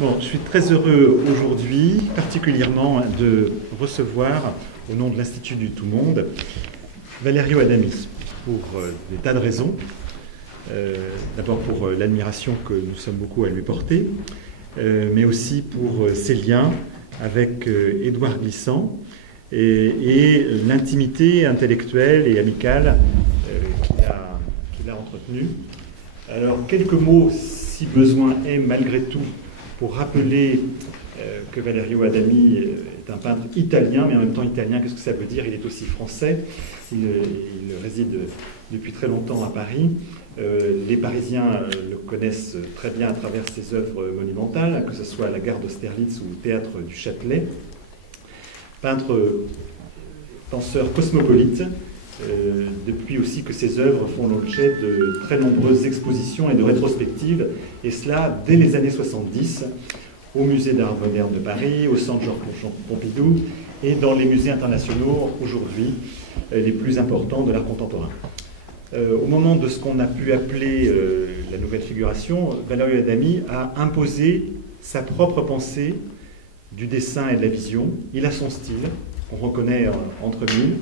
Bon, je suis très heureux aujourd'hui, particulièrement, de recevoir, au nom de l'Institut du Tout-Monde, Valerio Adami, pour des tas de raisons. D'abord pour l'admiration que nous sommes beaucoup à lui porter, mais aussi pour ses liens avec Édouard Glissant et l'intimité intellectuelle et amicale qu'il a entretenue. Alors, quelques mots, si besoin est, malgré tout, pour rappeler que Valerio Adami est un peintre italien, mais en même temps italien, qu'est-ce que ça veut dire? Il est aussi français, il réside depuis très longtemps à Paris. Les Parisiens le connaissent très bien à travers ses œuvres monumentales, que ce soit la gare d'Austerlitz ou le théâtre du Châtelet. Peintre, penseur cosmopolite, depuis aussi que ses œuvres font l'objet de très nombreuses expositions et de rétrospectives, et cela dès les années 70, au Musée d'Art moderne de Paris, au Centre Georges Pompidou, et dans les musées internationaux aujourd'hui les plus importants de l'art contemporain. Au moment de ce qu'on a pu appeler la nouvelle figuration, Valerio Adami a imposé sa propre pensée du dessin et de la vision. Il a son style, qu'on reconnaît entre mille,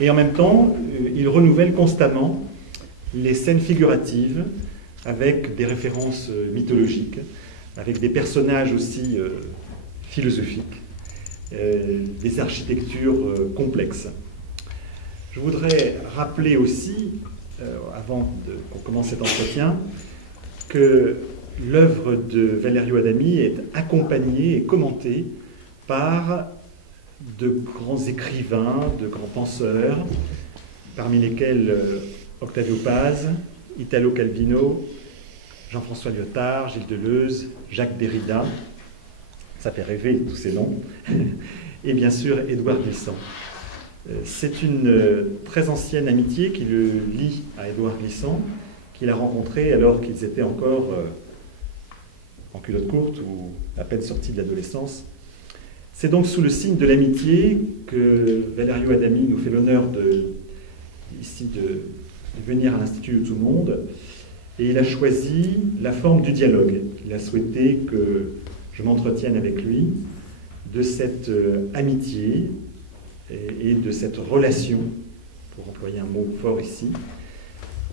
et en même temps, il renouvelle constamment les scènes figuratives avec des références mythologiques, avec des personnages aussi philosophiques, des architectures complexes. Je voudrais rappeler aussi, avant qu'on commence cet entretien, que l'œuvre de Valerio Adami est accompagnée et commentée par de grands écrivains, de grands penseurs, parmi lesquels Octavio Paz, Italo Calvino, Jean-François Lyotard, Gilles Deleuze, Jacques Derrida, ça fait rêver tous ces noms, et bien sûr Édouard Glissant. C'est une très ancienne amitié qui le lie à Édouard Glissant, qu'il a rencontré alors qu'ils étaient encore en culotte courte ou à peine sortis de l'adolescence. C'est donc sous le signe de l'amitié que Valerio Adami nous fait l'honneur de venir à l'Institut du Tout-Monde, et il a choisi la forme du dialogue. Il a souhaité que je m'entretienne avec lui de cette amitié et de cette relation, pour employer un mot fort ici.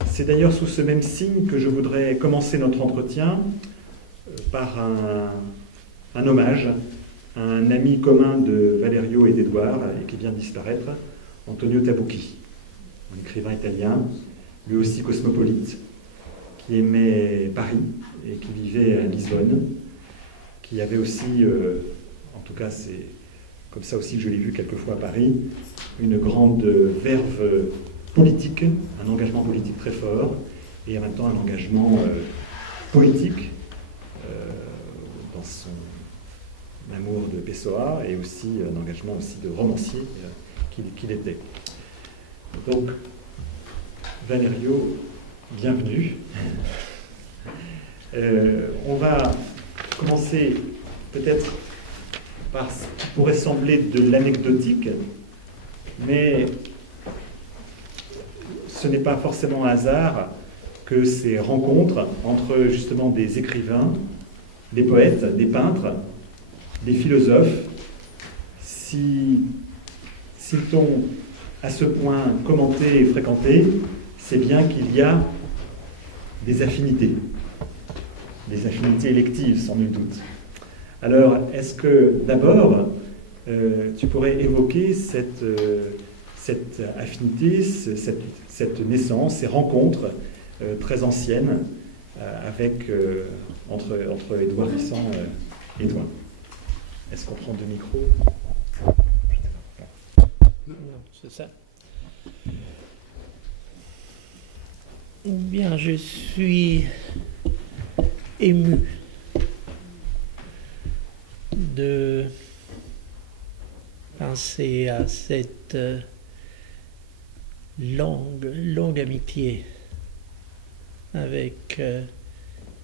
C'est d'ailleurs sous ce même signe que je voudrais commencer notre entretien par un hommage à un ami commun de Valerio et d'Édouard, et qui vient de disparaître, Antonio Tabucchi, un écrivain italien, lui aussi cosmopolite, qui aimait Paris et qui vivait à Lisbonne, qui avait aussi, en tout cas c'est comme ça aussi que je l'ai vu quelquefois à Paris, une grande verve politique, un engagement politique très fort, et en même temps un engagement poétique dans son amour de Pessoa, et aussi un engagement aussi de romancier qu'il était. Donc, Valerio, bienvenue. On va commencer peut-être par ce qui pourrait sembler de l'anecdotique, mais ce n'est pas forcément un hasard que ces rencontres entre justement des écrivains, des poètes, des peintres, des philosophes, s'ils t'ont à ce point commenté et fréquenté, c'est bien qu'il y a des affinités électives sans nul doute. Alors, est-ce que d'abord, tu pourrais évoquer cette affinité, cette naissance, ces rencontres très anciennes entre Édouard Glissant et toi? Est-ce qu'on prend deux micros? Non, c'est ça. Bien, je suis ému de penser à cette longue amitié avec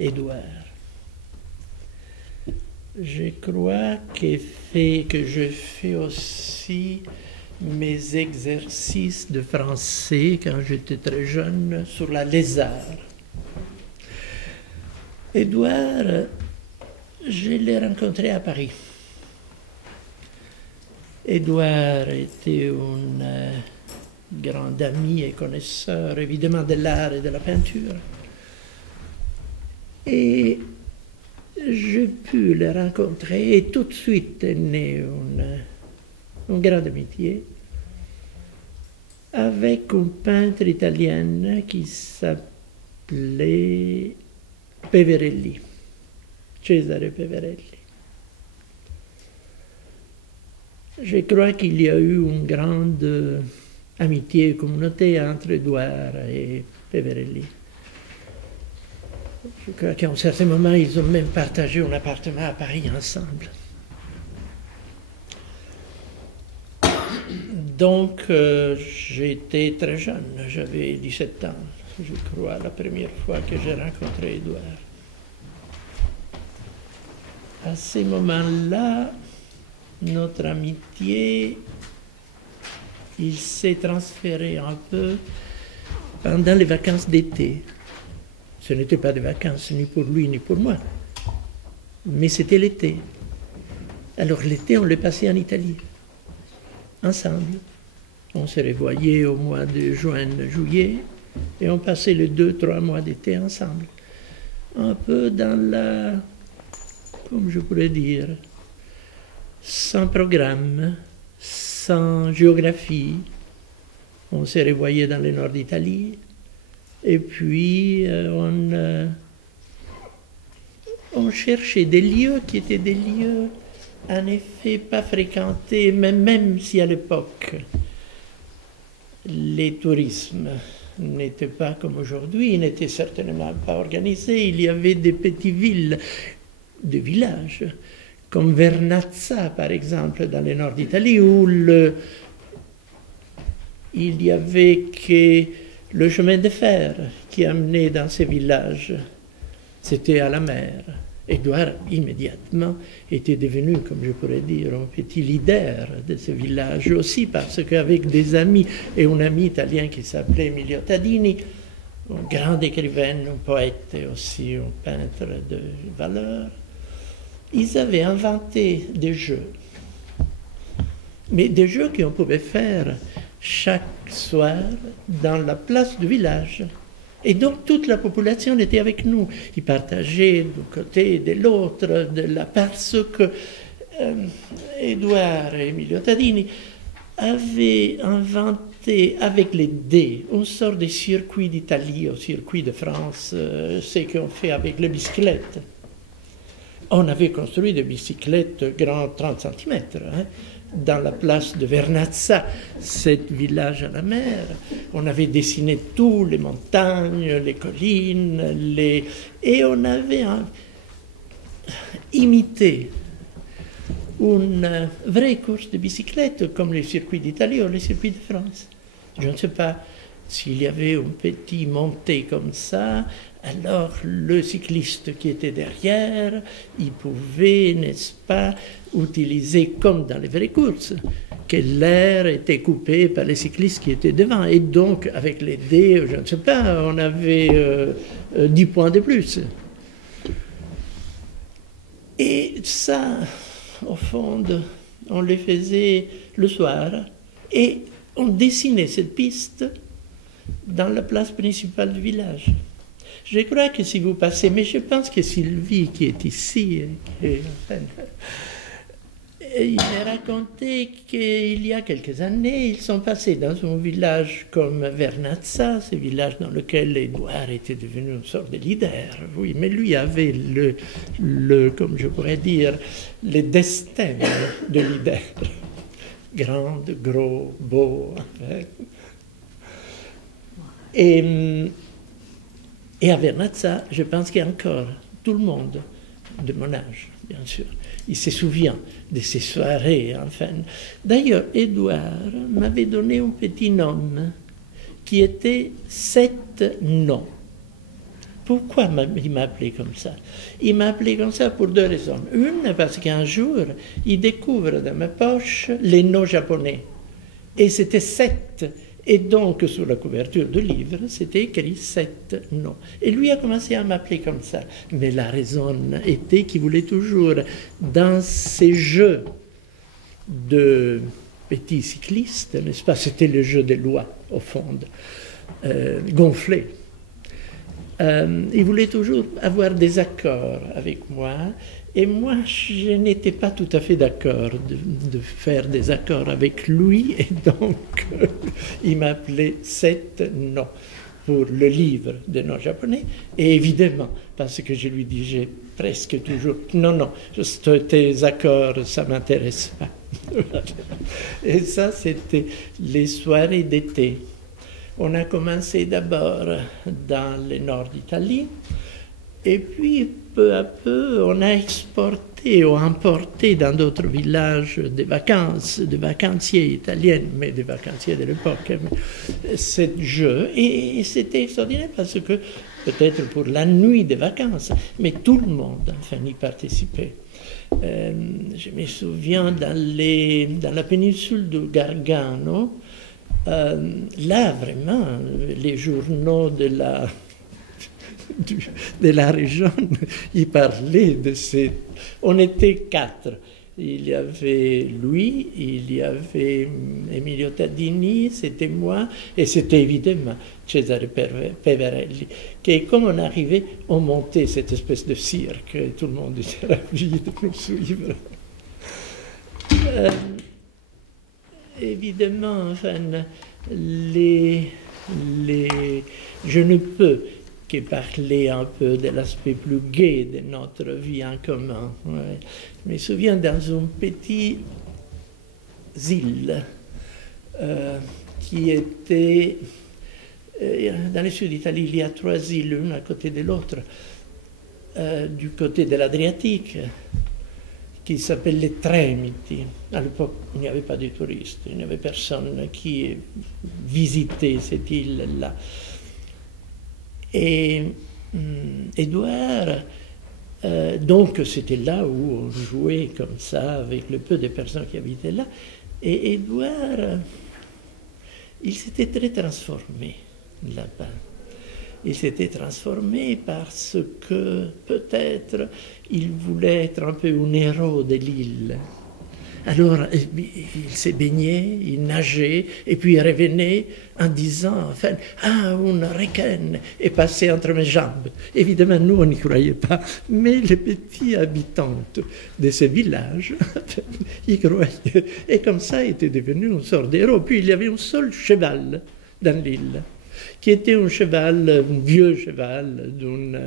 Édouard. Je crois que je fais aussi mes exercices de français quand j'étais très jeune sur la lézard. Édouard, je l'ai rencontré à Paris. Édouard était un grand ami et connaisseur, évidemment, de l'art et de la peinture. Et j'ai pu le rencontrer et tout de suite est née une grande amitié avec un peintre italien qui s'appelait Peverelli, Cesare Peverelli. Je crois qu'il y a eu une grande amitié et communauté entre Édouard et Peverelli. Je crois qu'à un certain moment, ils ont même partagé un appartement à Paris ensemble. Donc, j'étais très jeune, j'avais 17 ans, je crois, la première fois que j'ai rencontré Édouard. À ce moment-là, notre amitié, il s'est transféré un peu pendant les vacances d'été. Ce n'était pas des vacances ni pour lui ni pour moi, mais c'était l'été. Alors l'été, on le passait en Italie, ensemble. On se revoyait au mois de juin, juillet, et on passait les 2-3 mois d'été ensemble. Un peu dans la, comme je pourrais dire, sans programme, sans géographie. On se revoyait dans le nord d'Italie. Et puis, on cherchait des lieux qui étaient des lieux, en effet, pas fréquentés, mais même si à l'époque, les tourismes n'étaient pas comme aujourd'hui, ils n'étaient certainement pas organisés. Il y avait des petites villes, des villages, comme Vernazza, par exemple, dans le nord d'Italie, où il y avait que le chemin de fer qui amenait dans ces villages. C'était à la mer. Édouard, immédiatement, était devenu, comme je pourrais dire, un petit leader de ce village, aussi parce qu'avec des amis, et un ami italien qui s'appelait Emilio Tadini, un grand écrivain, un poète et aussi un peintre de valeur, ils avaient inventé des jeux. Mais des jeux qu'on pouvait faire chaque soir dans la place du village. Et donc toute la population était avec nous. Ils partageaient d'un côté et de l'autre, parce que Édouard et Emilio Tadini avaient inventé avec les dés une sorte de circuit d'Italie, au circuit de France, ce qu'on fait avec les bicyclettes. On avait construit des bicyclettes grandes 30 cm. Dans la place de Vernazza, cet village à la mer. On avait dessiné toutes les montagnes, les collines, et on avait imité une vraie course de bicyclette comme les circuits d'Italie ou les circuits de France. Je ne sais pas s'il y avait un petit montée comme ça. Alors le cycliste qui était derrière, il pouvait, n'est-ce pas, utiliser comme dans les vraies courses, que l'air était coupé par les cyclistes qui étaient devant. Et donc, avec les dés, je ne sais pas, on avait 10 points de plus. Et ça, au fond, on le faisait le soir. Et on dessinait cette piste dans la place principale du village. Je crois que si vous passez, mais je pense que Sylvie qui est ici, il m'a raconté qu'il y a quelques années, ils sont passés dans un village comme Vernazza, ce village dans lequel Édouard était devenu une sorte de leader, oui, mais lui avait comme je pourrais dire, le destin de leader. Grand, gros, beau. Et à Vernazza, je pense qu'il y a encore tout le monde de mon âge, bien sûr. Il se souvient de ces soirées, enfin. D'ailleurs, Édouard m'avait donné un petit nom qui était 7 noms. Pourquoi il m'a appelé comme ça? Il m'a appelé comme ça pour 2 raisons. Une, parce qu'un jour, il découvre dans ma poche les noms japonais. Et c'était 7. Et donc, sur la couverture du livre, c'était écrit 7 noms. Et lui a commencé à m'appeler comme ça. Mais la raison était qu'il voulait toujours, dans ces jeux de petits cyclistes, n'est-ce pas, c'était le jeu des lois, au fond, gonflé. Il voulait toujours avoir des accords avec moi. Et moi, je n'étais pas tout à fait d'accord de faire des accords avec lui. Et donc, il m'appelait 7 noms pour le livre de noms japonais. Et évidemment, parce que je lui disais presque toujours, non, tes accords, ça ne m'intéresse pas. Et ça, c'était les soirées d'été. On a commencé d'abord dans le nord d'Italie. Et puis, peu à peu, on a exporté ou importé dans d'autres villages des vacances, des vacanciers italiens, mais des vacanciers de l'époque, ce jeu. Et c'était extraordinaire parce que, peut-être pour la nuit des vacances, mais tout le monde, enfin, y participait. Je me souviens dans la péninsule de Gargano, là, vraiment, les journaux de la région, il parlait de ces... On était 4. Il y avait lui, il y avait Emilio Tadini, c'était moi, et c'était évidemment Cesare Peverelli, qui, comme on arrivait, on montait cette espèce de cirque, et tout le monde était ravi de nous suivre. Évidemment, enfin, je ne peux que parler un peu de l'aspect plus gai de notre vie en commun. Ouais. Je me souviens dans une petite île qui était dans le sud d'Italie. Il y a 3 îles, l'une à côté de l'autre, du côté de l'Adriatique, qui s'appelle les Tremiti. À l'époque, il n'y avait pas de touristes, il n'y avait personne qui visitait cette île-là. Et Édouard, donc c'était là où on jouait comme ça avec le peu de personnes qui habitaient là. Et Édouard, il s'était très transformé là-bas. Il s'était transformé parce que peut-être il voulait être un peu un héros de l'île. Alors il s'est baigné, il nageait, et puis il revenait en disant, enfin, ah, une requin est passée entre mes jambes. Évidemment, nous, on n'y croyait pas, mais les petits habitants de ce village, y croyaient. Et comme ça, il était devenu une sorte d'héros. Puis il y avait un seul cheval dans l'île, qui était un vieux cheval d'une...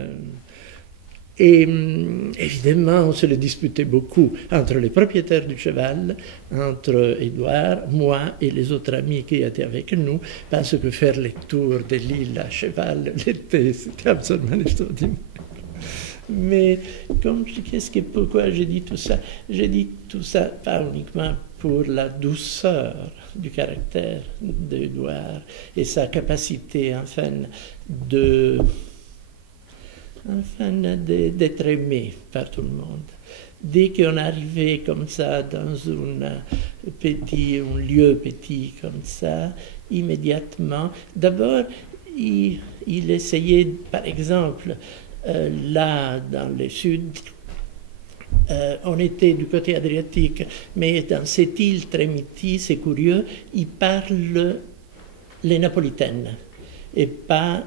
Et évidemment, on se le disputait beaucoup entre les propriétaires du cheval, entre Édouard, moi et les autres amis qui étaient avec nous, parce que faire les tours de l'île à cheval l'été, c'était absolument extraordinaire. Mais pourquoi j'ai dit tout ça? J'ai dit tout ça pas uniquement pour la douceur du caractère d'Édouard et sa capacité, enfin, d'être aimé par tout le monde. Dès qu'on arrivait comme ça dans un lieu petit comme ça, immédiatement, d'abord, il essayait, par exemple, là, dans le sud, on était du côté adriatique, mais dans cette île Tremiti, c'est curieux, ils parlent les napolitaines et pas...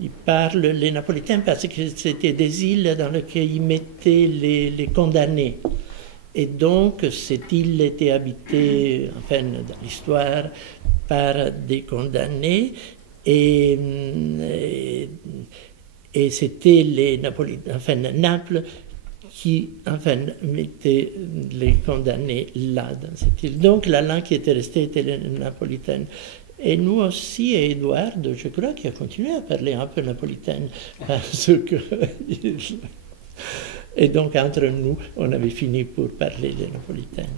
ils parlent les napolitains parce que c'était des îles dans lesquelles ils mettaient les condamnés. Et donc, cette île était habitée, enfin, dans l'histoire, par des condamnés. Et c'était les napolitains, enfin, Naples, qui, enfin, mettait les condamnés là, dans cette île. Donc, la langue qui était restée était la napolitaine. Et nous aussi, et Édouard, je crois qu'il a continué à parler un peu napolitaine, parce que... Et donc, entre nous, on avait fini pour parler de napolitaine.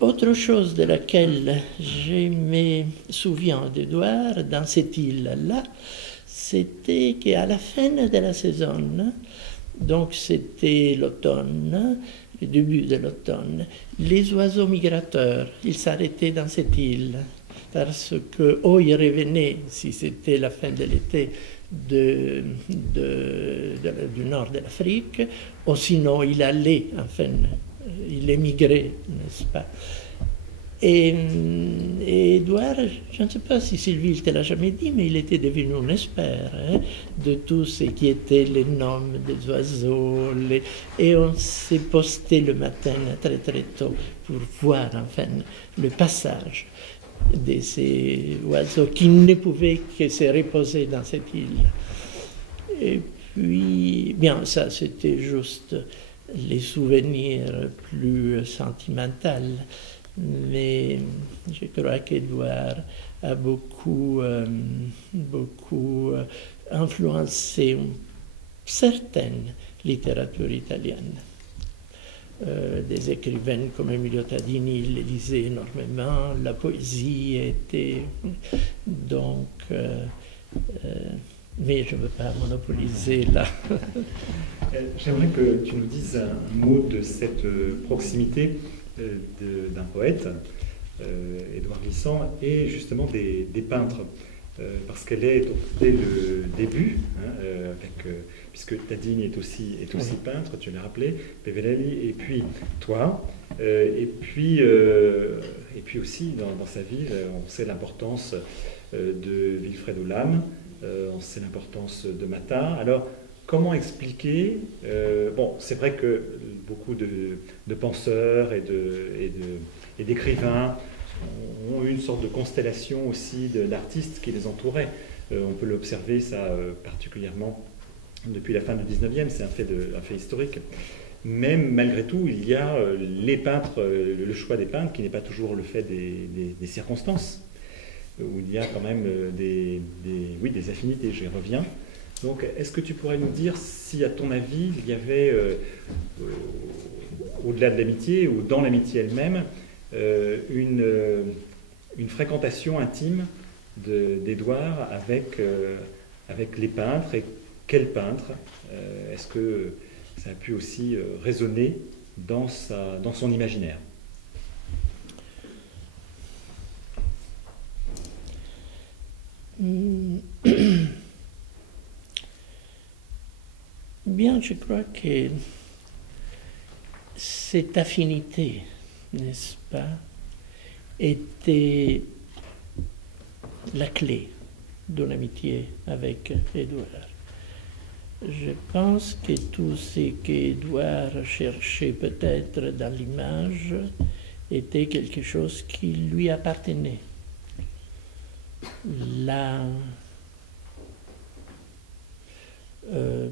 Autre chose de laquelle je me souviens d'Édouard, dans cette île-là, c'était qu'à la fin de la saison, donc c'était l'automne, le début de l'automne, les oiseaux migrateurs, ils s'arrêtaient dans cette île parce que ils revenaient, si c'était la fin de l'été, du nord de l'Afrique, ou sinon il allait, enfin, il émigrait, n'est-ce pas? Et Édouard, je ne sais pas si Sylvie te l'a jamais dit, mais il était devenu un expert de tout ce qui était les noms des oiseaux. Et on s'est posté le matin très très tôt pour voir enfin le passage de ces oiseaux qui ne pouvaient que se reposer dans cette île. Et puis, bien, ça c'était juste les souvenirs plus sentimentaux. Mais je crois qu'Édouard a beaucoup influencé une certaine littérature italienne. Des écrivains comme Emilio Tadini, il les lisait énormément, la poésie était... Donc, mais je ne veux pas monopoliser là. J'aimerais que tu nous dises un mot de cette proximité d'un poète, Édouard Glissant, et justement des peintres, parce qu'elle est dès le début, puisque Tadini est aussi peintre, tu l'as rappelé, Pevelelli, et puis toi, et puis aussi dans sa vie, on sait l'importance de Vilfredo Lam, on sait l'importance de Mata. Alors, comment expliquer bon, c'est vrai que beaucoup de penseurs et d'écrivains ont eu une sorte de constellation aussi d'artistes qui les entouraient. On peut l'observer, ça, particulièrement depuis la fin du 19e, c'est un fait historique. Mais malgré tout, il y a les peintres, le choix des peintres qui n'est pas toujours le fait des circonstances, où il y a quand même des affinités, j'y reviens. Donc, est-ce que tu pourrais nous dire si, à ton avis, il y avait, au-delà de l'amitié ou dans l'amitié elle-même, une fréquentation intime d'Édouard avec les peintres, et quels peintres? Est-ce que ça a pu aussi résonner dans son imaginaire? Bien, je crois que cette affinité, n'est-ce pas, était la clé d'une amitié avec Édouard. Je pense que tout ce qu'Édouard cherchait peut-être dans l'image était quelque chose qui lui appartenait.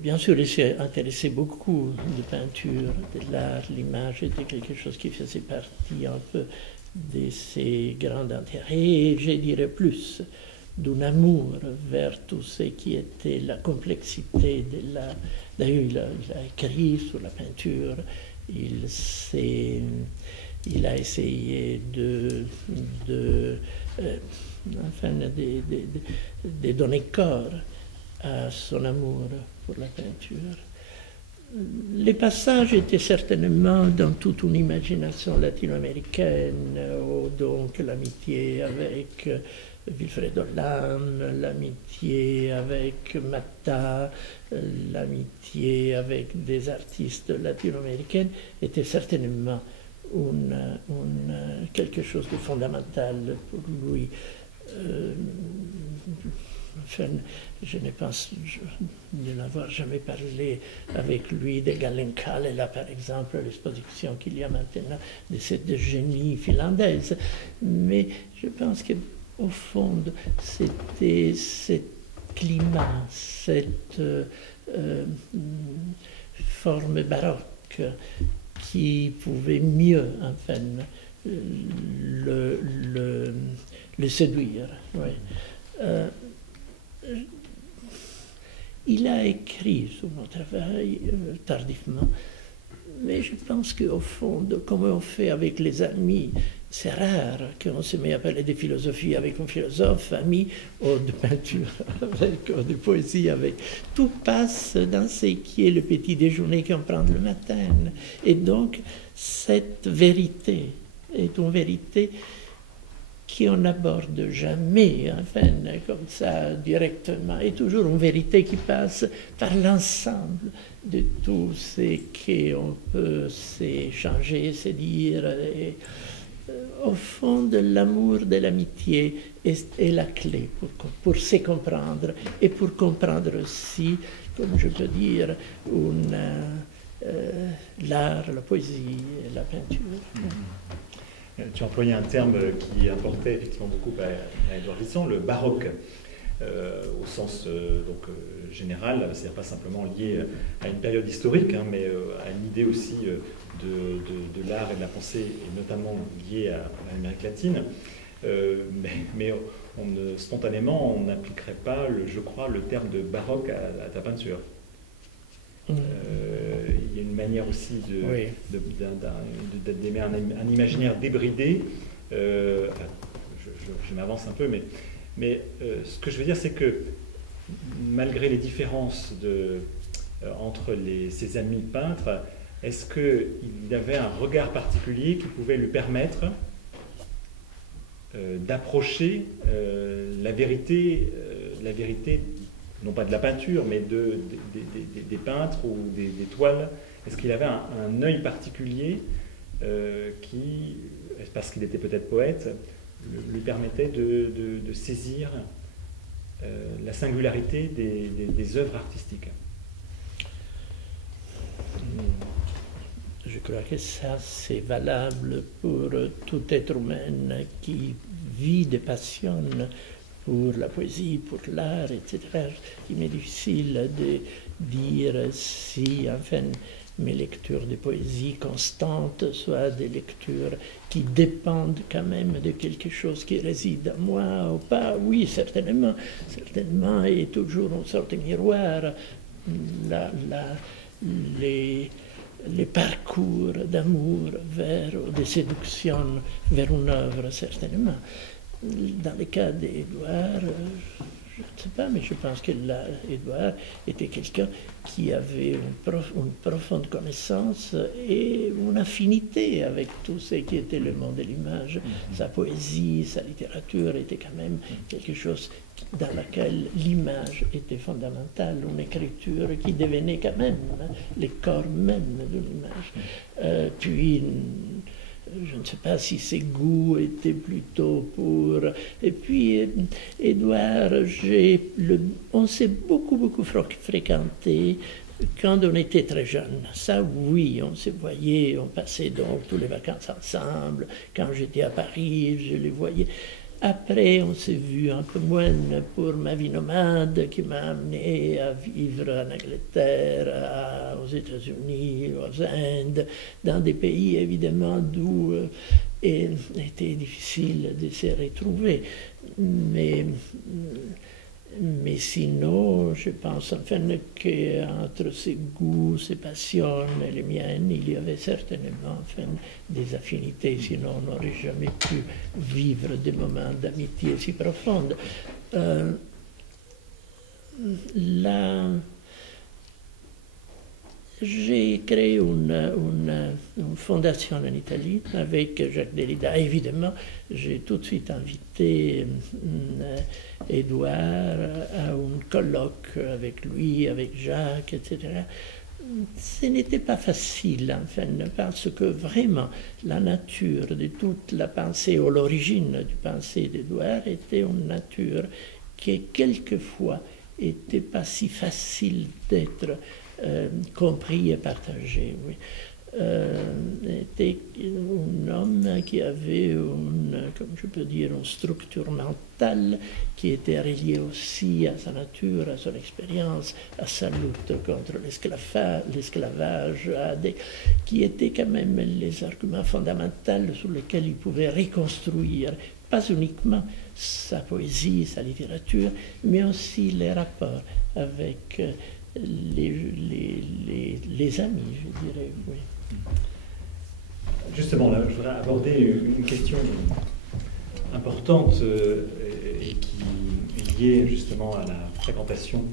Bien sûr, il s'est intéressé beaucoup de peinture, de l'art, l'image était quelque chose qui faisait partie un peu de ses grands intérêts, et je dirais plus, d'un amour vers tout ce qui était la complexité de l'art. D'ailleurs, il a écrit sur la peinture, il a essayé de donner corps à son amour pour la peinture. Les passages étaient certainement dans toute une imagination latino-américaine, donc l'amitié avec Vilfredo Lam, l'amitié avec Mata, l'amitié avec des artistes latino-américains était certainement quelque chose de fondamental pour lui. Enfin, je ne pense de n'avoir jamais parlé avec lui de Gallencale, par exemple, l'exposition qu'il y a maintenant de cette génie finlandaise. Mais je pense qu'au fond, c'était ce climat, cette forme baroque qui pouvait mieux, enfin, le séduire. Oui. Il a écrit sur mon travail, tardivement, mais je pense qu'au fond, comme on fait avec les amis, c'est rare qu'on se met à parler de philosophie avec un philosophe, ami, ou de peinture avec, ou de poésie avec. Tout passe dans ce qui est le petit déjeuner qu'on prend le matin. Et donc, cette vérité est une vérité qu'on n'aborde jamais, enfin, comme ça, directement, est toujours une vérité qui passe par l'ensemble de tout ce qu'on peut s'échanger, se dire. Et, au fond de l'amour, de l'amitié est la clé pour se comprendre et pour comprendre aussi, comme je peux dire, l'art, la poésie et la peinture. Tu employais un terme qui importait effectivement beaucoup à Édouard Glissant, le baroque, au sens général, c'est-à-dire pas simplement lié à une période historique, hein, mais à une idée aussi de l'art et de la pensée, et notamment liée à l'Amérique latine. Mais spontanément, on n'appliquerait pas, je crois, le terme de baroque à ta peinture. Il y a une manière aussi d'aimer un imaginaire débridé. Je m'avance un peu, mais ce que je veux dire, c'est que malgré les différences entre ses amis peintres, est-ce qu'il avait un regard particulier qui pouvait lui permettre d'approcher la vérité, non pas de la peinture, mais des peintres ou des toiles? Est-ce qu'il avait un œil particulier qui, parce qu'il était peut-être poète, lui permettait de saisir la singularité des œuvres artistiques? Je crois que ça, c'est valable pour tout être humain qui vit des passions pour la poésie, pour l'art, etc. Il m'est difficile de dire si, enfin, mes lectures de poésie constantes soient des lectures qui dépendent quand même de quelque chose qui réside en moi ou pas. Oui, certainement, et toujours une sorte de miroir. Les parcours d'amour de séduction vers une œuvre, certainement. Dans le cas d'Édouard, je ne sais pas, mais je pense que là, Édouard était quelqu'un qui avait une profonde connaissance et une affinité avec tout ce qui était le monde de l'image. Sa poésie, sa littérature était quand même quelque chose dans laquelle l'image était fondamentale, une écriture qui devenait quand même le corps même de l'image. Puis, je ne sais pas si ses goûts étaient plutôt pour... Et puis, Édouard, on s'est beaucoup fréquenté quand on était très jeune. Ça, oui, on se voyait, on passait donc toutes les vacances ensemble. Quand j'étais à Paris, je les voyais. Après, on s'est vu un peu moins pour ma vie nomade qui m'a amené à vivre en Angleterre, aux États-Unis, aux Indes, dans des pays évidemment d'où il était difficile de se retrouver. Mais sinon, je pense enfin qu'entre ses goûts, ses passions et les miennes, il y avait certainement enfin, des affinités, sinon on n'aurait jamais pu vivre des moments d'amitié si profondes. J'ai créé une fondation en Italie avec Jacques Derrida. Évidemment, j'ai tout de suite invité Édouard à un colloque avec lui, avec Jacques, etc. Ce n'était pas facile, enfin, parce que vraiment, la nature de toute la pensée, ou l'origine du pensée d'Édouard, était une nature qui, quelquefois, n'était pas si facile d'être compris et partagé. Oui. Était un homme qui avait comme je peux dire, une structure mentale qui était reliée aussi à sa nature, à son expérience, à sa lutte contre l'esclavage, qui étaient quand même les arguments fondamentaux sur lesquels il pouvait reconstruire pas uniquement sa poésie, sa littérature, mais aussi les rapports avec les amis, je dirais, oui. Justement, là, je voudrais aborder une question importante et qui est liée justement à la fréquentation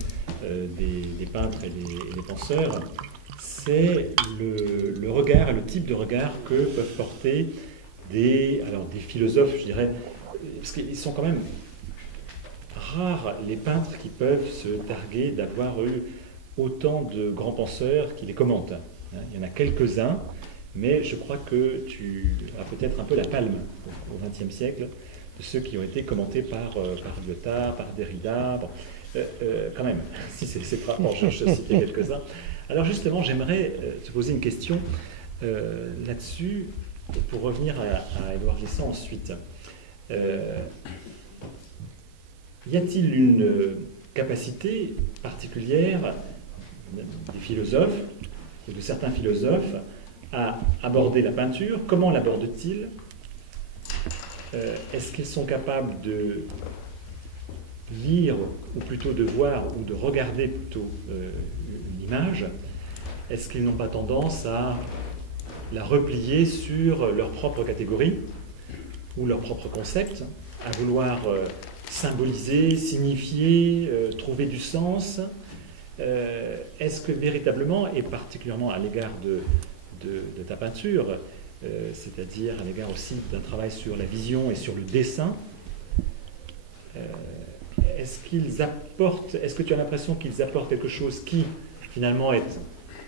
des peintres et des penseurs. C'est le regard et le type de regard que peuvent porter des philosophes, je dirais, parce qu'ils sont quand même rares les peintres qui peuvent se targuer d'avoir eu autant de grands penseurs qui les commentent. Il y en a quelques-uns, mais je crois que tu as peut-être un peu la palme au XXe siècle de ceux qui ont été commentés par Lyotard, par Derrida. Bon, quand même, si c'est pas... Bon, je citais quelques-uns. Alors justement, j'aimerais te poser une question là-dessus, pour revenir à Édouard Glissant ensuite. Y a-t-il une capacité particulière des philosophes, ou de certains philosophes, à aborder la peinture? Comment l'abordent-ils? Est-ce qu'ils sont capables de lire, ou plutôt de voir, ou de regarder plutôt l'image? Est-ce qu'ils n'ont pas tendance à la replier sur leur propre catégorie, ou leur propre concept, à vouloir symboliser, signifier, trouver du sens? Est-ce que véritablement, et particulièrement à l'égard de ta peinture, c'est-à-dire à l'égard aussi d'un travail sur la vision et sur le dessin, est-ce que tu as l'impression qu'ils apportent quelque chose qui finalement est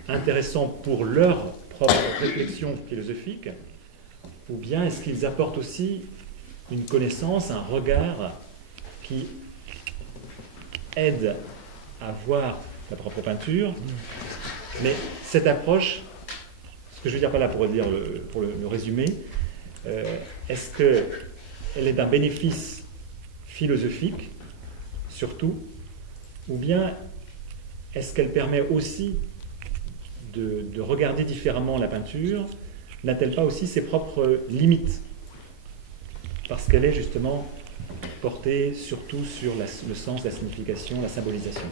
intéressant pour leur propre réflexion philosophique, ou bien est-ce qu'ils apportent aussi une connaissance, un regard qui aide à voir la propre peinture? Mais cette approche, ce que je veux dire par là pour le résumer, est-ce qu'elle est d'un bénéfice philosophique surtout, ou bien est-ce qu'elle permet aussi de regarder différemment la peinture? N'a-t-elle pas aussi ses propres limites, parce qu'elle est justement portée surtout sur le sens, la signification, la symbolisation?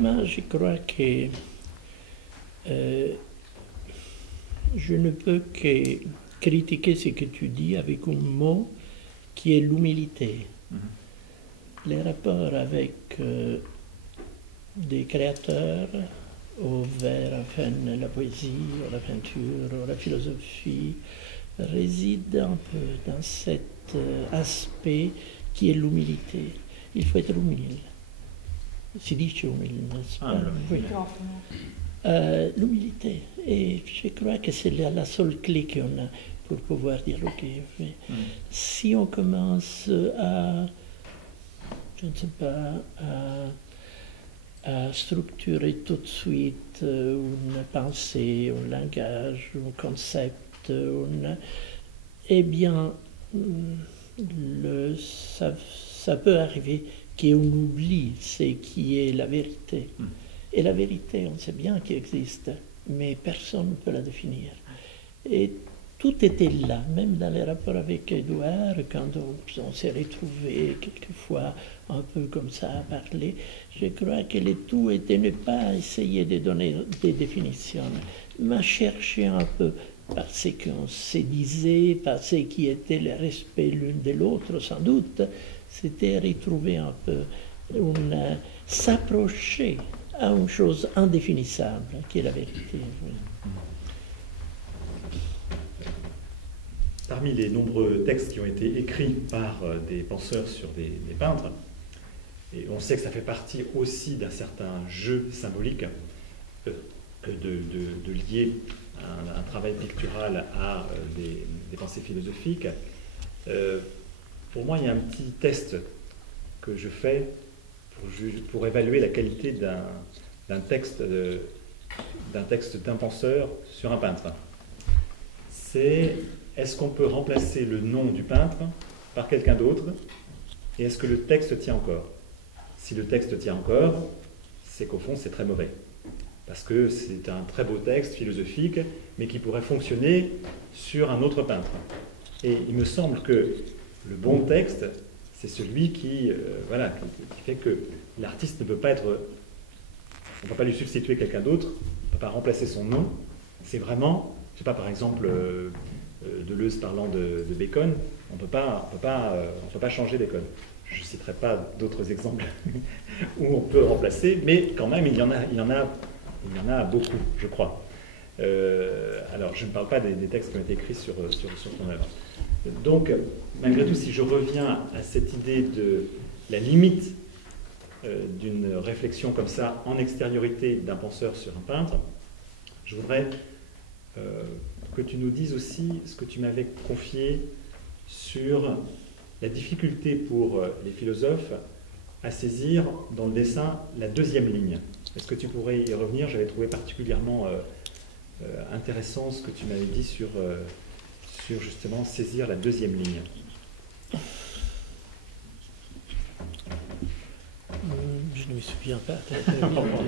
Moi, je crois que je ne peux que critiquer ce que tu dis avec un mot qui est l'humilité. Les rapports avec des créateurs, ou vers enfin, la poésie, ou la peinture, ou la philosophie, résident un peu dans cet aspect qui est l'humilité. Il faut être humile. Si dice humile, n'est-ce pas? Oui. L'humilité. Et je crois que c'est la seule clé qu'on a pour pouvoir dire ok. Si on commence à, je ne sais pas, à structurer tout de suite une pensée, un langage, un concept, eh bien, ça peut arriver qu'on oublie ce qui est la vérité. Et la vérité, on sait bien qu'elle existe, mais personne ne peut la définir. Et tout était là, même dans les rapports avec Édouard, quand on s'est retrouvés quelquefois un peu comme ça à parler. Je crois que le tout était ne pas essayer de donner des définitions, mais chercher un peu par ce qu'on se disait, par ce qui était le respect l'une de l'autre, sans doute, c'était retrouver un peu, s'approcher à une chose indéfinissable, qui est la vérité. Parmi les nombreux textes qui ont été écrits par des penseurs sur des peintres, et on sait que ça fait partie aussi d'un certain jeu symbolique, que de lier un travail pictural à des pensées philosophiques. Pour moi, il y a un petit test que je fais pour évaluer la qualité d'un texte d'un penseur sur un peintre. C'est: est-ce qu'on peut remplacer le nom du peintre par quelqu'un d'autre, et est-ce que le texte tient encore? Si le texte tient encore, c'est qu'au fond c'est très mauvais, parce que c'est un très beau texte philosophique, mais qui pourrait fonctionner sur un autre peintre. Et il me semble que le bon texte, c'est celui qui fait que l'artiste ne peut pas être on ne peut pas lui substituer quelqu'un d'autre, on ne peut pas remplacer son nom. C'est vraiment, je ne sais pas, par exemple, Deleuze parlant de Bacon, on ne peut pas changer Bacon. Je ne citerai pas d'autres exemples où on peut remplacer, mais quand même, il y en a beaucoup, je crois. Alors, je ne parle pas des textes qui ont été écrits sur ton œuvre. Donc, malgré tout, si je reviens à cette idée de la limite d'une réflexion comme ça en extériorité d'un penseur sur un peintre, je voudrais que tu nous dises aussi ce que tu m'avais confié sur la difficulté pour les philosophes à saisir dans le dessin la deuxième ligne. Est-ce que tu pourrais y revenir? J'avais trouvé particulièrement intéressant ce que tu m'avais dit sur justement saisir la deuxième ligne. Je ne me souviens pas de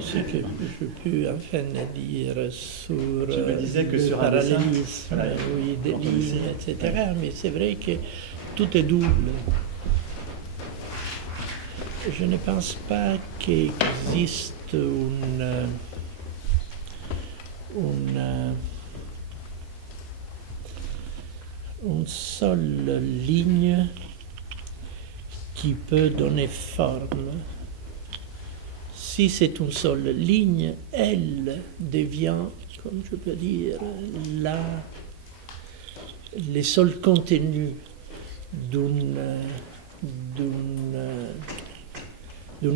ce que je peux enfin dire sur le parallélisme, voilà, oui, des lignes, etc. Mais c'est vrai que tout est double. Je ne pense pas qu'il existe une seule ligne qui peut donner forme. Si c'est une seule ligne, elle devient, comme je peux dire, le seul contenu d'une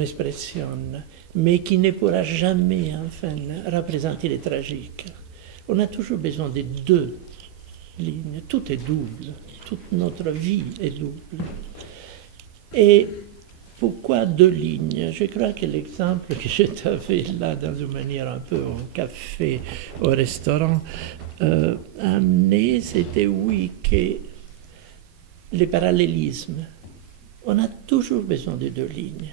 expression, mais qui ne pourra jamais, enfin, représenter le tragique. On a toujours besoin de deux lignes. Tout est double. Toute notre vie est double. Et pourquoi deux lignes? Je crois que l'exemple que je t'avais là, dans une manière un peu au café, au restaurant, amené, c'était oui, que le parallélisme, on a toujours besoin de deux lignes.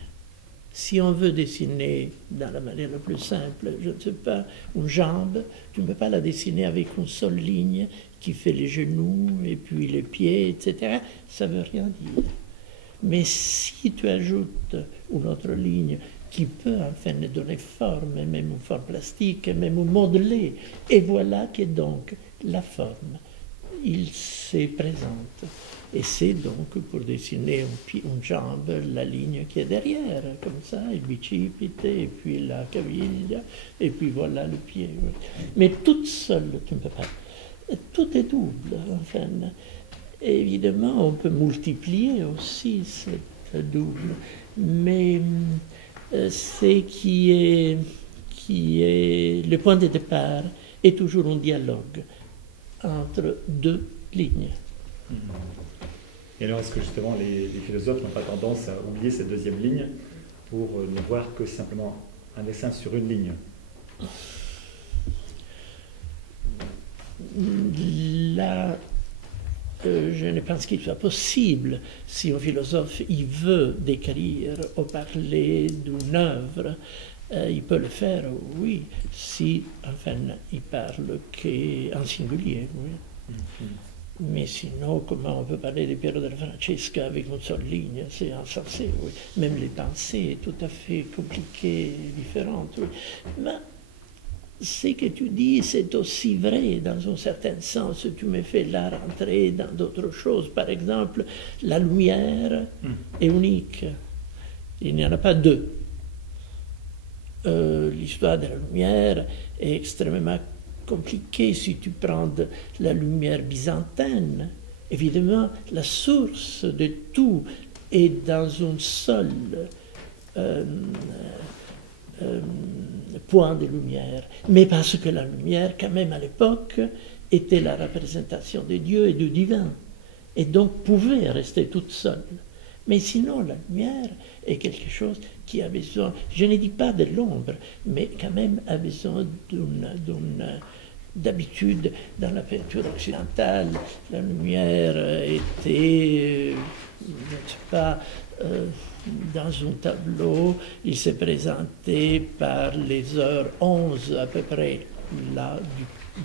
Si on veut dessiner dans la manière la plus simple, je ne sais pas, une jambe, tu ne peux pas la dessiner avec une seule ligne qui fait les genoux et puis les pieds, etc. Ça ne veut rien dire. Mais si tu ajoutes une autre ligne qui peut enfin donner forme, même une forme plastique, même modeler, et voilà que donc la forme, il se présente. Et c'est donc pour dessiner une jambe, la ligne qui est derrière, comme ça, il bicipite, et puis la caviglia, et puis voilà le pied. Oui. Mais toute seule, tu ne peux pas. Tout est double, enfin. Et évidemment, on peut multiplier aussi cette double. Mais ce qui est le point de départ est toujours un dialogue entre deux lignes. Et alors, est-ce que justement les philosophes n'ont pas tendance à oublier cette deuxième ligne pour ne voir que simplement un dessin sur une ligne? Là, je ne pense qu'il soit possible, si un philosophe il veut décrire ou parler d'une œuvre, il peut le faire, oui, si, enfin, il parle qu'en singulier, oui. Mais sinon, comment on peut parler de Piero della Francesca avec une seule ligne? C'est insensé, oui. Même les pensées, tout à fait compliquées, différentes, oui. Mais ce que tu dis, c'est aussi vrai dans un certain sens. Tu me fais là rentrer dans d'autres choses. Par exemple, la lumière est unique. Il n'y en a pas deux. L'histoire de la lumière est extrêmement compliquée. Si tu prends la lumière byzantine, évidemment, la source de tout est dans un seul point de lumière. Mais parce que la lumière, quand même à l'époque, était la représentation de Dieu et du divin, et donc pouvait rester toute seule. Mais sinon, la lumière est quelque chose qui a besoin, je ne dis pas de l'ombre, mais quand même a besoin d'habitude, dans la peinture occidentale, la lumière était, je ne sais pas, dans un tableau, il s'est présenté par les heures 11 à peu près, là,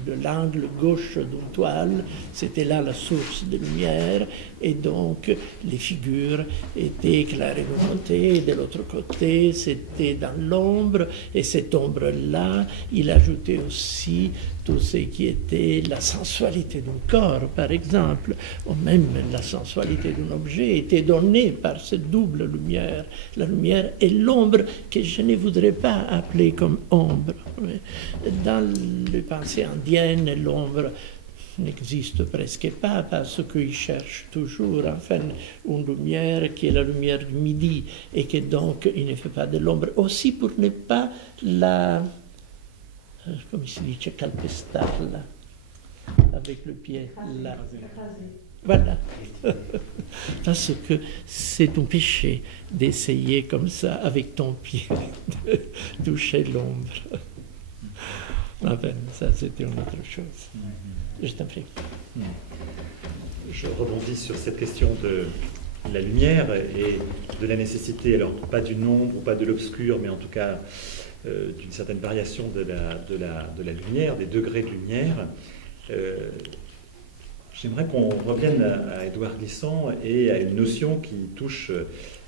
de l'angle gauche d'une toile, c'était là la source de lumière, et donc les figures étaient éclairées d'un côté, et de l'autre côté, c'était dans l'ombre, et cette ombre-là, il ajoutait aussi tout ce qui était la sensualité d'un corps, par exemple, ou même la sensualité d'un objet, était donnée par cette double lumière, la lumière et l'ombre, que je ne voudrais pas appeler comme ombre. Dans les pensées indiennes, l'ombre n'existe presque pas parce qu'ils cherchent toujours enfin une lumière qui est la lumière du midi et que donc il ne fait pas de l'ombre. Aussi pour ne pas la, come si dice, calpestarla avec le pied là. Voilà. Parce que c'est un péché d'essayer comme ça avec ton pied de toucher l'ombre. Enfin, ça c'était une autre chose. Je t'en prie. Je rebondis sur cette question de la lumière et de la nécessité, alors pas du nombre ou pas de l'obscur, mais en tout cas d'une certaine variation de la lumière, des degrés de lumière. J'aimerais qu'on revienne à Édouard Glissant et à une notion qui touche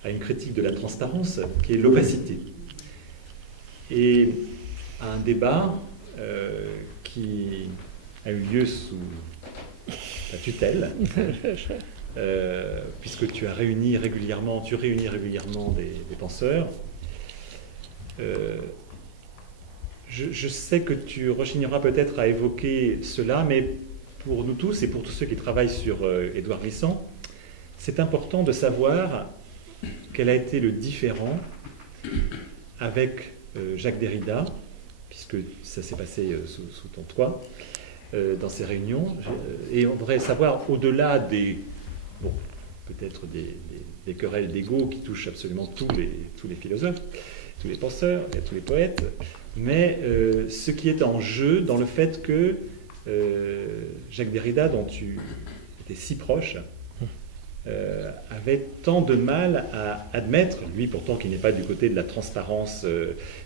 à une critique de la transparence, qui est l'opacité. Et à un débat qui a eu lieu sous ta tutelle, puisque tu réunis régulièrement des penseurs. Je sais que tu rechigneras peut-être à évoquer cela, mais pour nous tous et pour tous ceux qui travaillent sur Édouard Glissant, c'est important de savoir quel a été le différent avec Jacques Derrida, puisque ça s'est passé sous ton toit, dans ces réunions. Et on voudrait savoir, au-delà des, bon, peut-être des querelles d'ego qui touchent absolument tous les philosophes, tous les penseurs et tous les poètes, mais ce qui est en jeu dans le fait que Jacques Derrida, dont tu étais si proche, avait tant de mal à admettre, lui pourtant qui n'est pas du côté de la transparence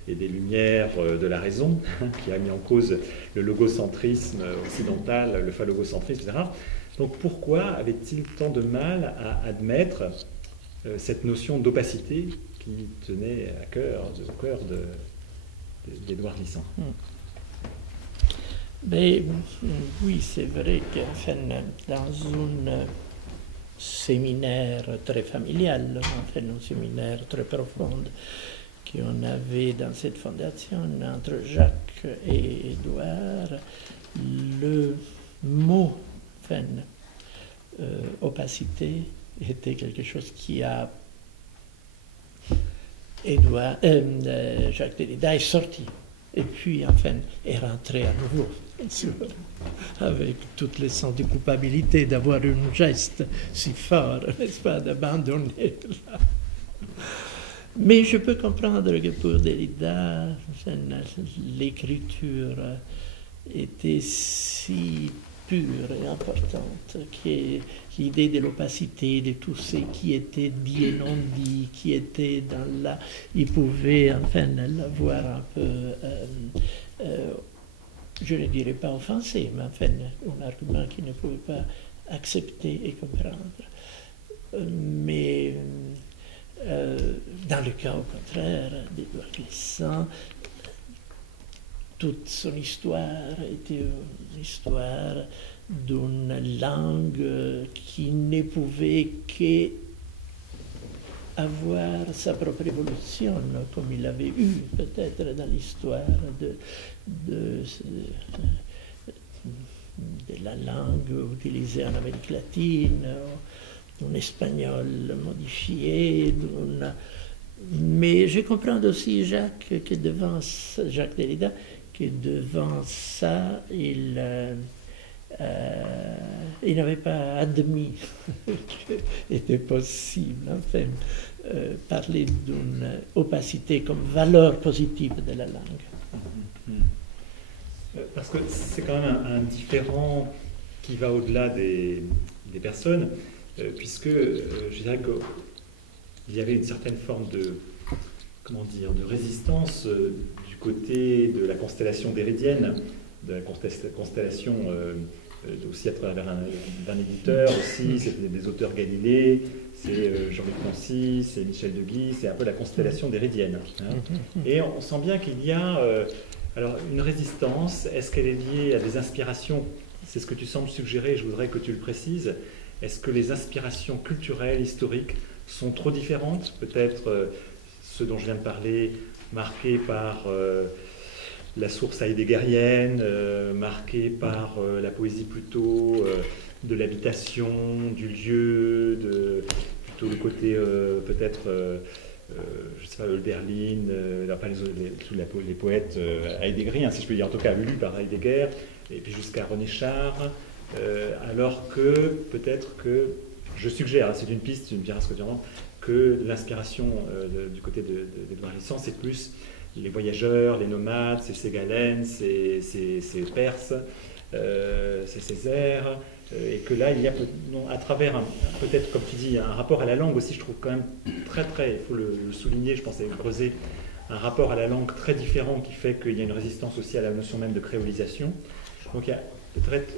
et des lumières de la raison, qui a mis en cause le logocentrisme occidental, le phallogocentrisme, etc. Donc pourquoi avait-il tant de mal à admettre cette notion d'opacité qui tenait au cœur d'Édouard Glissant? Mais oui, c'est vrai qu'enfin, dans un séminaire très familial, enfin un séminaire très profond qu'on avait dans cette fondation entre Jacques et Édouard, le mot enfin, opacité était quelque chose qui a Jacques Derrida est sorti et puis enfin est rentré à nouveau, bien sûr, avec toutes les sens de culpabilité d'avoir un geste si fort, n'est-ce pas, d'abandonner là. Mais je peux comprendre que pour Derrida, l'écriture était si pure et importante que l'idée de l'opacité, de tout ce qui était dit et non dit, qui était dans la... Il pouvait enfin l'avoir un peu, je ne dirais pas offensé, mais enfin un argument qu'il ne pouvait pas accepter et comprendre. Mais dans le cas au contraire d'Édouard Glissant, toute son histoire était une histoire d'une langue qui ne pouvait qu'avoir sa propre évolution, comme il avait eu peut-être dans l'histoire de la langue utilisée en Amérique latine, d'un espagnol modifié, mais je comprends aussi Jacques Derrida, que devant ça, il n'avait pas admis qu'il était possible, enfin, parler d'une opacité comme valeur positive de la langue. Parce que c'est quand même un différent qui va au-delà des personnes, puisque je dirais qu'il y avait une certaine forme de résistance du côté de la constellation déridienne de la constellation aussi à travers d'un éditeur aussi, c'est des auteurs Galilée, c'est Jean-Luc Nancy, c'est Michel de Guy, c'est un peu la constellation d'Héridienne. Et on sent bien qu'il y a alors une résistance. Est-ce qu'elle est liée à des inspirations? C'est ce que tu sembles suggérer, je voudrais que tu le précises. Est-ce que les inspirations culturelles, historiques sont trop différentes? Peut-être ce dont je viens de parler, marquées par la source heideggerienne, marquée par la poésie plutôt de l'habitation, du lieu, plutôt le côté peut-être, je ne sais pas, Hölderlin, les poètes heideggeriens, si je peux dire, en tout cas lus par Heidegger, et puis jusqu'à René Char, alors que peut-être que, je suggère, c'est une piste, tu me diras ce que tu en penses, que l'inspiration du côté d'Édouard Glissant, c'est plus les voyageurs, les nomades, c'est Ségalen, c'est Perse, c'est Césaire, et que là, il y a à travers, peut-être, comme tu dis, un rapport à la langue aussi, je trouve quand même très, il faut le souligner, je pense, et creuser, un rapport à la langue très différent qui fait qu'il y a une résistance aussi à la notion même de créolisation. Donc il y a peut-être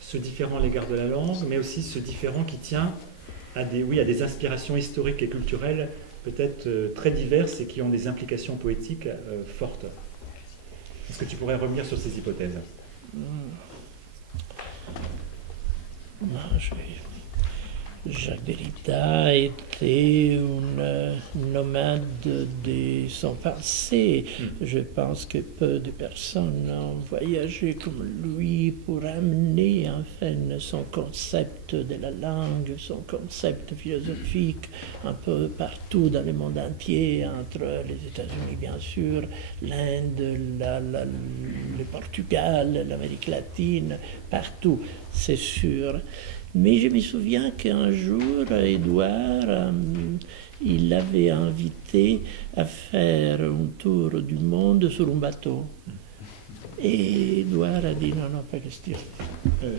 ce différent à l'égard de la langue, mais aussi ce différent qui tient à des inspirations historiques et culturelles peut-être très diverses et qui ont des implications poétiques fortes. Est-ce que tu pourrais revenir sur ces hypothèses? Jacques Derrida était un nomade de son passé. Je pense que peu de personnes ont voyagé comme lui pour amener enfin son concept de la langue, son concept philosophique un peu partout dans le monde entier, entre les États-Unis bien sûr, l'Inde, le Portugal, l'Amérique latine, partout, c'est sûr. Mais je me souviens qu'un jour, Édouard, il l'avait invité à faire un tour du monde sur un bateau. Et Édouard a dit non, pas question.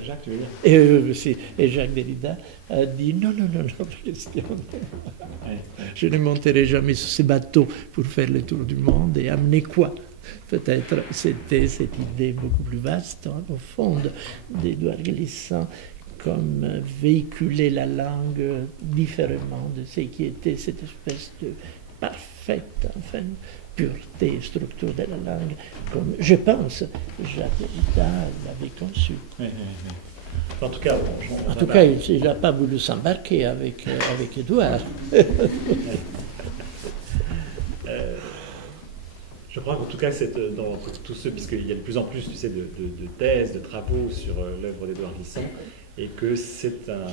Jacques, tu veux dire? Et Jacques Derrida a dit non, pas question. Je ne monterai jamais sur ce bateau pour faire le tour du monde et amener quoi? Peut-être c'était cette idée beaucoup plus vaste, au fond, d'Édouard Glissant, comme véhiculer la langue différemment de ce qui était cette espèce de parfaite, enfin, pureté et structure de la langue, comme je pense Jacques Derrida l'avait conçu. En tout cas, il n'a pas voulu s'embarquer avec Édouard. Je crois qu'en tout cas, dans tous ceux, puisqu'il y a de plus en plus, tu sais, de thèses, de travaux sur l'œuvre d'Édouard Glissant, et que c'est un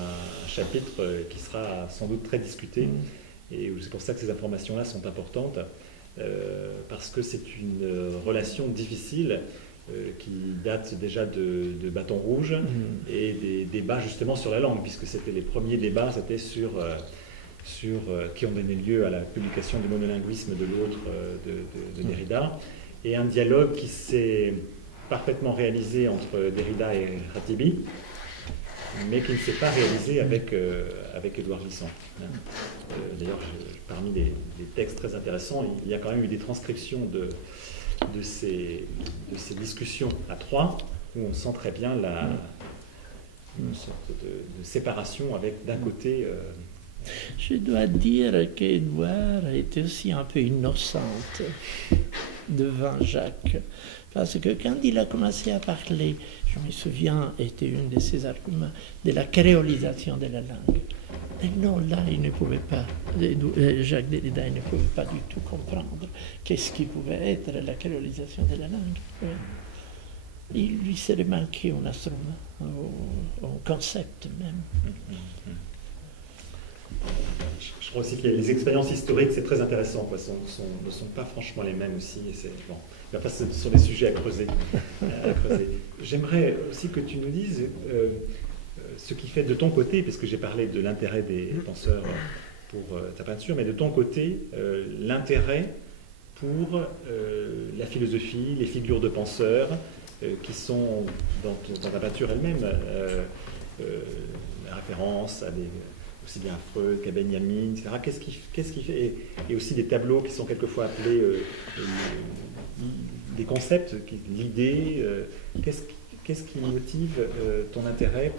chapitre qui sera sans doute très discuté, et c'est pour ça que ces informations-là sont importantes, parce que c'est une relation difficile qui date déjà de Bâton Rouge et des débats justement sur la langue, puisque c'était les premiers débats, c'était sur qui ont donné lieu à la publication du monolinguisme de l'autre de Derrida, et un dialogue qui s'est parfaitement réalisé entre Derrida et Ratibi, mais qui ne s'est pas réalisé avec Édouard Glissant. D'ailleurs, parmi les textes très intéressants, il y a quand même eu des transcriptions de ces discussions à trois, où on sent très bien une sorte de séparation avec d'un côté... Je dois dire qu'Édouard était aussi un peu innocente devant Jacques, parce que quand il a commencé à parler, je me souviens, était un de ses arguments, de la créolisation de la langue. Mais non, là, il ne pouvait pas, Jacques Derrida ne pouvait pas du tout comprendre qu'est-ce qui pouvait être la créolisation de la langue. Il lui serait manqué un instrument, un concept même. Je crois aussi que les expériences historiques, c'est très intéressant, quoi, ne sont pas franchement les mêmes aussi. Enfin, ce sont des sujets à creuser. J'aimerais aussi que tu nous dises ce qui fait de ton côté, parce que j'ai parlé de l'intérêt des penseurs pour ta peinture, mais de ton côté, l'intérêt pour la philosophie, les figures de penseurs qui sont dans ta peinture elle-même, la référence à aussi bien à Freud qu'à Benjamin, etc. Qu'est-ce qui fait, et aussi des tableaux qui sont quelquefois appelés des concepts, l'idée, qu'est-ce qui motive ton intérêt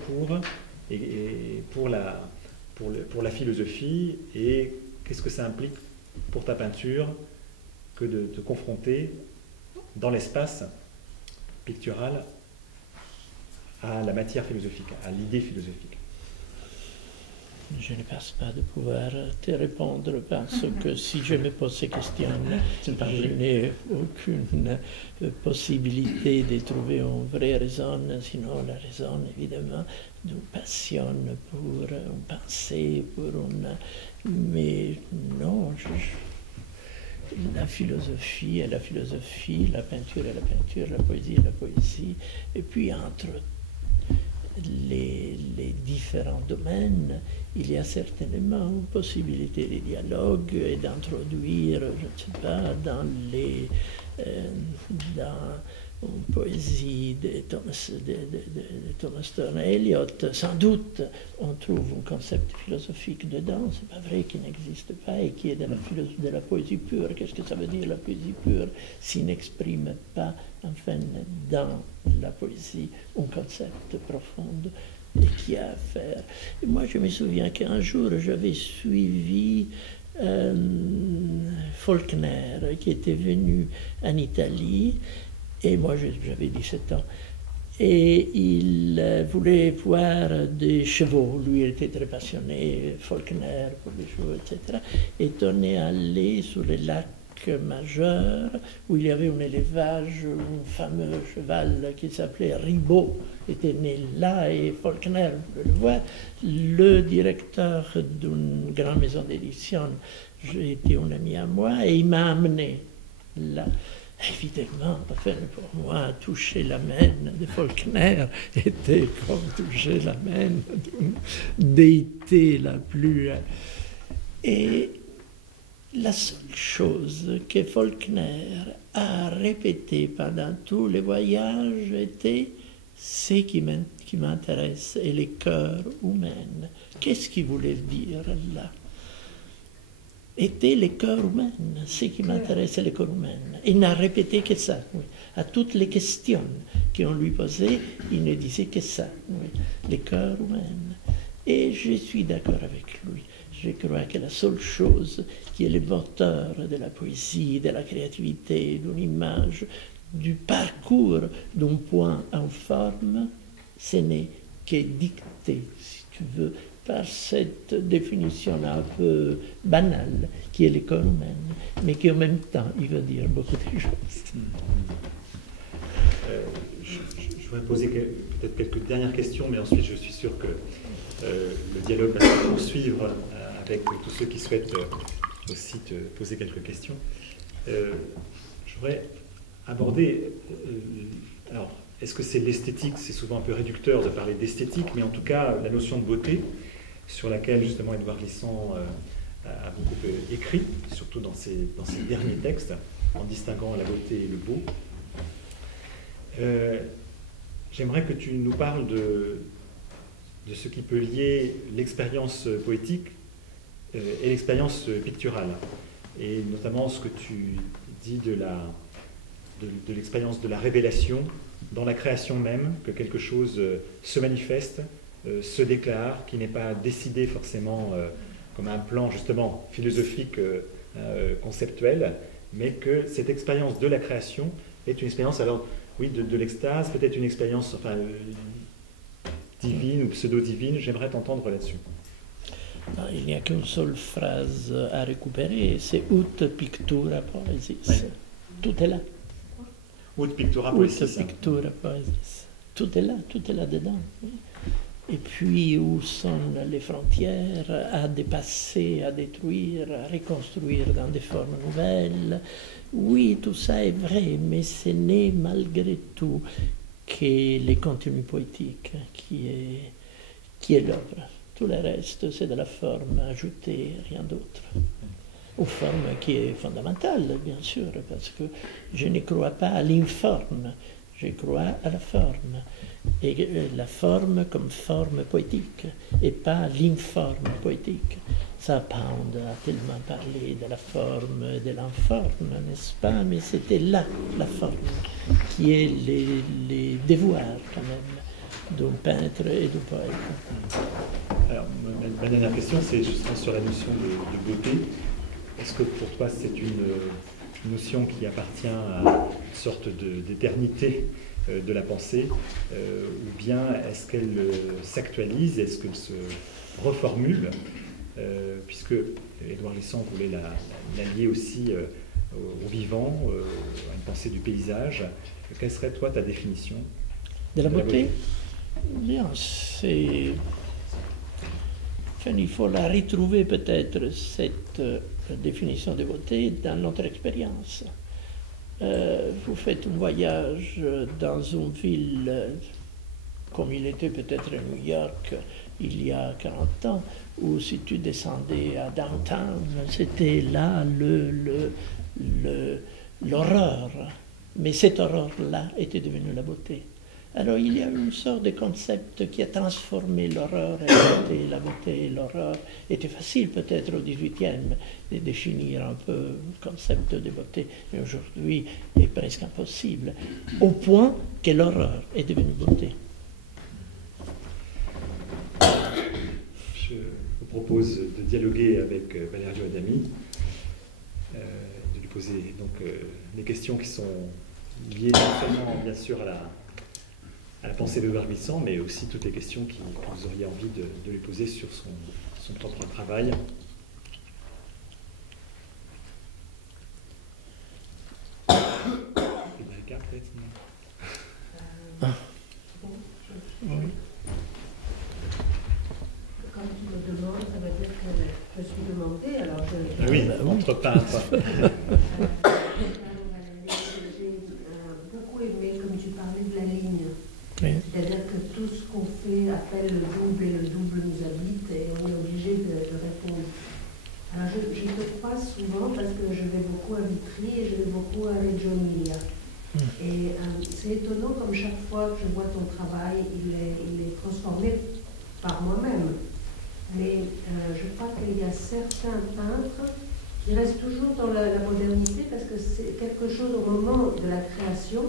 pour la philosophie, et qu'est-ce que ça implique pour ta peinture que de te confronter dans l'espace pictural à la matière philosophique, à l'idée philosophique? Je ne pense pas de pouvoir te répondre parce que si je me pose ces questions, je n'ai aucune possibilité de trouver une vraie raison, sinon la raison évidemment d'une passion pour une pensée, mais non, la philosophie est la philosophie, la peinture est la peinture, la poésie est la poésie, et puis entre les différents domaines, il y a certainement une possibilité de dialogue et d'introduire, je ne sais pas, dans une poésie de Thomas Sterne Eliot, sans doute on trouve un concept philosophique dedans, c'est pas vrai qu'il n'existe pas et qui est de la poésie pure. Qu'est-ce que ça veut dire la poésie pure s'il n'exprime pas, enfin, dans la poésie un concept profond et qui a à faire. Et moi je me souviens qu'un jour j'avais suivi Faulkner qui était venu en Italie. Et moi, j'avais 17 ans. Et il voulait voir des chevaux. Lui, il était très passionné, Faulkner, pour les chevaux, etc. Et on est allé sur le lac Majeur, où il y avait un élevage, un fameux cheval qui s'appelait Ribot, était né là, et Faulkner voulait le voir. Le directeur d'une grande maison d'édition, j'étais un ami à moi, et il m'a amené là. Évidemment, enfin, pour moi, toucher la main de Faulkner était comme toucher la main d'une déité la plus... Et la seule chose que Faulkner a répété pendant tous les voyages était ce qui m'intéresse et les cœurs humains. Qu'est-ce qu'il voulait dire là? Était les cœurs humains, ce qui m'intéresse, les cœurs humains. Il n'a répété que ça. Oui. À toutes les questions qu'on lui posait, il ne disait que ça, oui. Les cœurs humains. Et je suis d'accord avec lui. Je crois que la seule chose qui est le moteur de la poésie, de la créativité, d'une image, du parcours d'un point en forme, ce n'est que dicté, si tu veux, par cette définition un peu banale qui est le corps humain, mais qui en même temps, il veut dire beaucoup de choses. Je voudrais poser peut-être quelques dernières questions, mais ensuite je suis sûr que le dialogue va se poursuivre avec tous ceux qui souhaitent aussi te poser quelques questions. Je voudrais aborder... alors, est-ce que c'est l'esthétique? C'est souvent un peu réducteur de parler d'esthétique, mais en tout cas, la notion de beauté, sur laquelle justement Édouard Glissant a beaucoup écrit, surtout dans ses derniers textes, en distinguant la beauté et le beau. J'aimerais que tu nous parles de ce qui peut lier l'expérience poétique et l'expérience picturale, et notamment ce que tu dis de l'expérience de la révélation dans la création même, que quelque chose se manifeste, se déclare, qui n'est pas décidé forcément comme un plan justement philosophique, conceptuel, mais que cette expérience de la création est une expérience, alors oui, de l'extase, peut-être une expérience divine ou pseudo-divine. J'aimerais t'entendre là-dessus. Il n'y a qu'une seule phrase à récupérer, c'est ut pictura poesis. Oui. Tout est là. Ut pictura poesis. Ut pictura poesis. Tout est là dedans. Oui. Et puis, où sont les frontières à dépasser, à détruire, à reconstruire dans des formes nouvelles? Oui, tout ça est vrai, mais ce n'est malgré tout que le contenu poétique qui est l'œuvre. Tout le reste, c'est de la forme ajoutée, rien d'autre. Une forme qui est fondamentale, bien sûr, parce que je ne crois pas à l'informe. Je crois à la forme. Et la forme comme forme poétique, et pas l'informe poétique. Ça, Pound a tellement parlé de la forme et de l'informe, n'est-ce pas? Mais c'était là, la forme, qui est les devoirs, quand même, d'un peintre et d'un poète. Alors, ma dernière question, c'est justement sur la notion de beauté. Est-ce que pour toi, c'est une notion qui appartient à une sorte d'éternité de la pensée, ou bien est-ce qu'elle s'actualise, est-ce qu'elle se reformule, puisque Édouard Glissant voulait la lier aussi au vivant, à une pensée du paysage. Quelle serait, toi, ta définition de la beauté? Bien, c'est... Enfin, il faut la retrouver peut-être, cette définition de beauté, dans notre expérience. Vous faites un voyage dans une ville comme il était peut-être à New York il y a 40 ans, ou si tu descendais à downtown, c'était là l'horreur. Mais cette horreur-là était devenue la beauté. Alors il y a une sorte de concept qui a transformé l'horreur et la beauté et l'horreur. Était facile peut-être au XVIIIe de définir un peu le concept de beauté, mais aujourd'hui il est presque impossible, au point que l'horreur est devenue beauté. Je vous propose de dialoguer avec Valerio Adami, de lui poser donc des questions qui sont liées non seulement bien sûr à la pensée d'Édouard Glissant, mais aussi toutes les questions que vous auriez envie de lui poser sur son propre travail. Quand tu me demandes, ça veut dire que je suis demandée, alors je... Oui, entre peintres. J'ai beaucoup aimé, comme tu parlais, de la ligne. Oui. C'est-à-dire que tout ce qu'on fait appelle le double et le double nous habite et on est obligé de répondre. Alors je te crois souvent parce que je vais beaucoup à Vitry et je vais beaucoup à Reggio Emilia. Et c'est étonnant comme chaque fois que je vois ton travail, il est transformé par moi-même. Mais je crois qu'il y a certains peintres qui restent toujours dans la modernité parce que c'est quelque chose au moment de la création,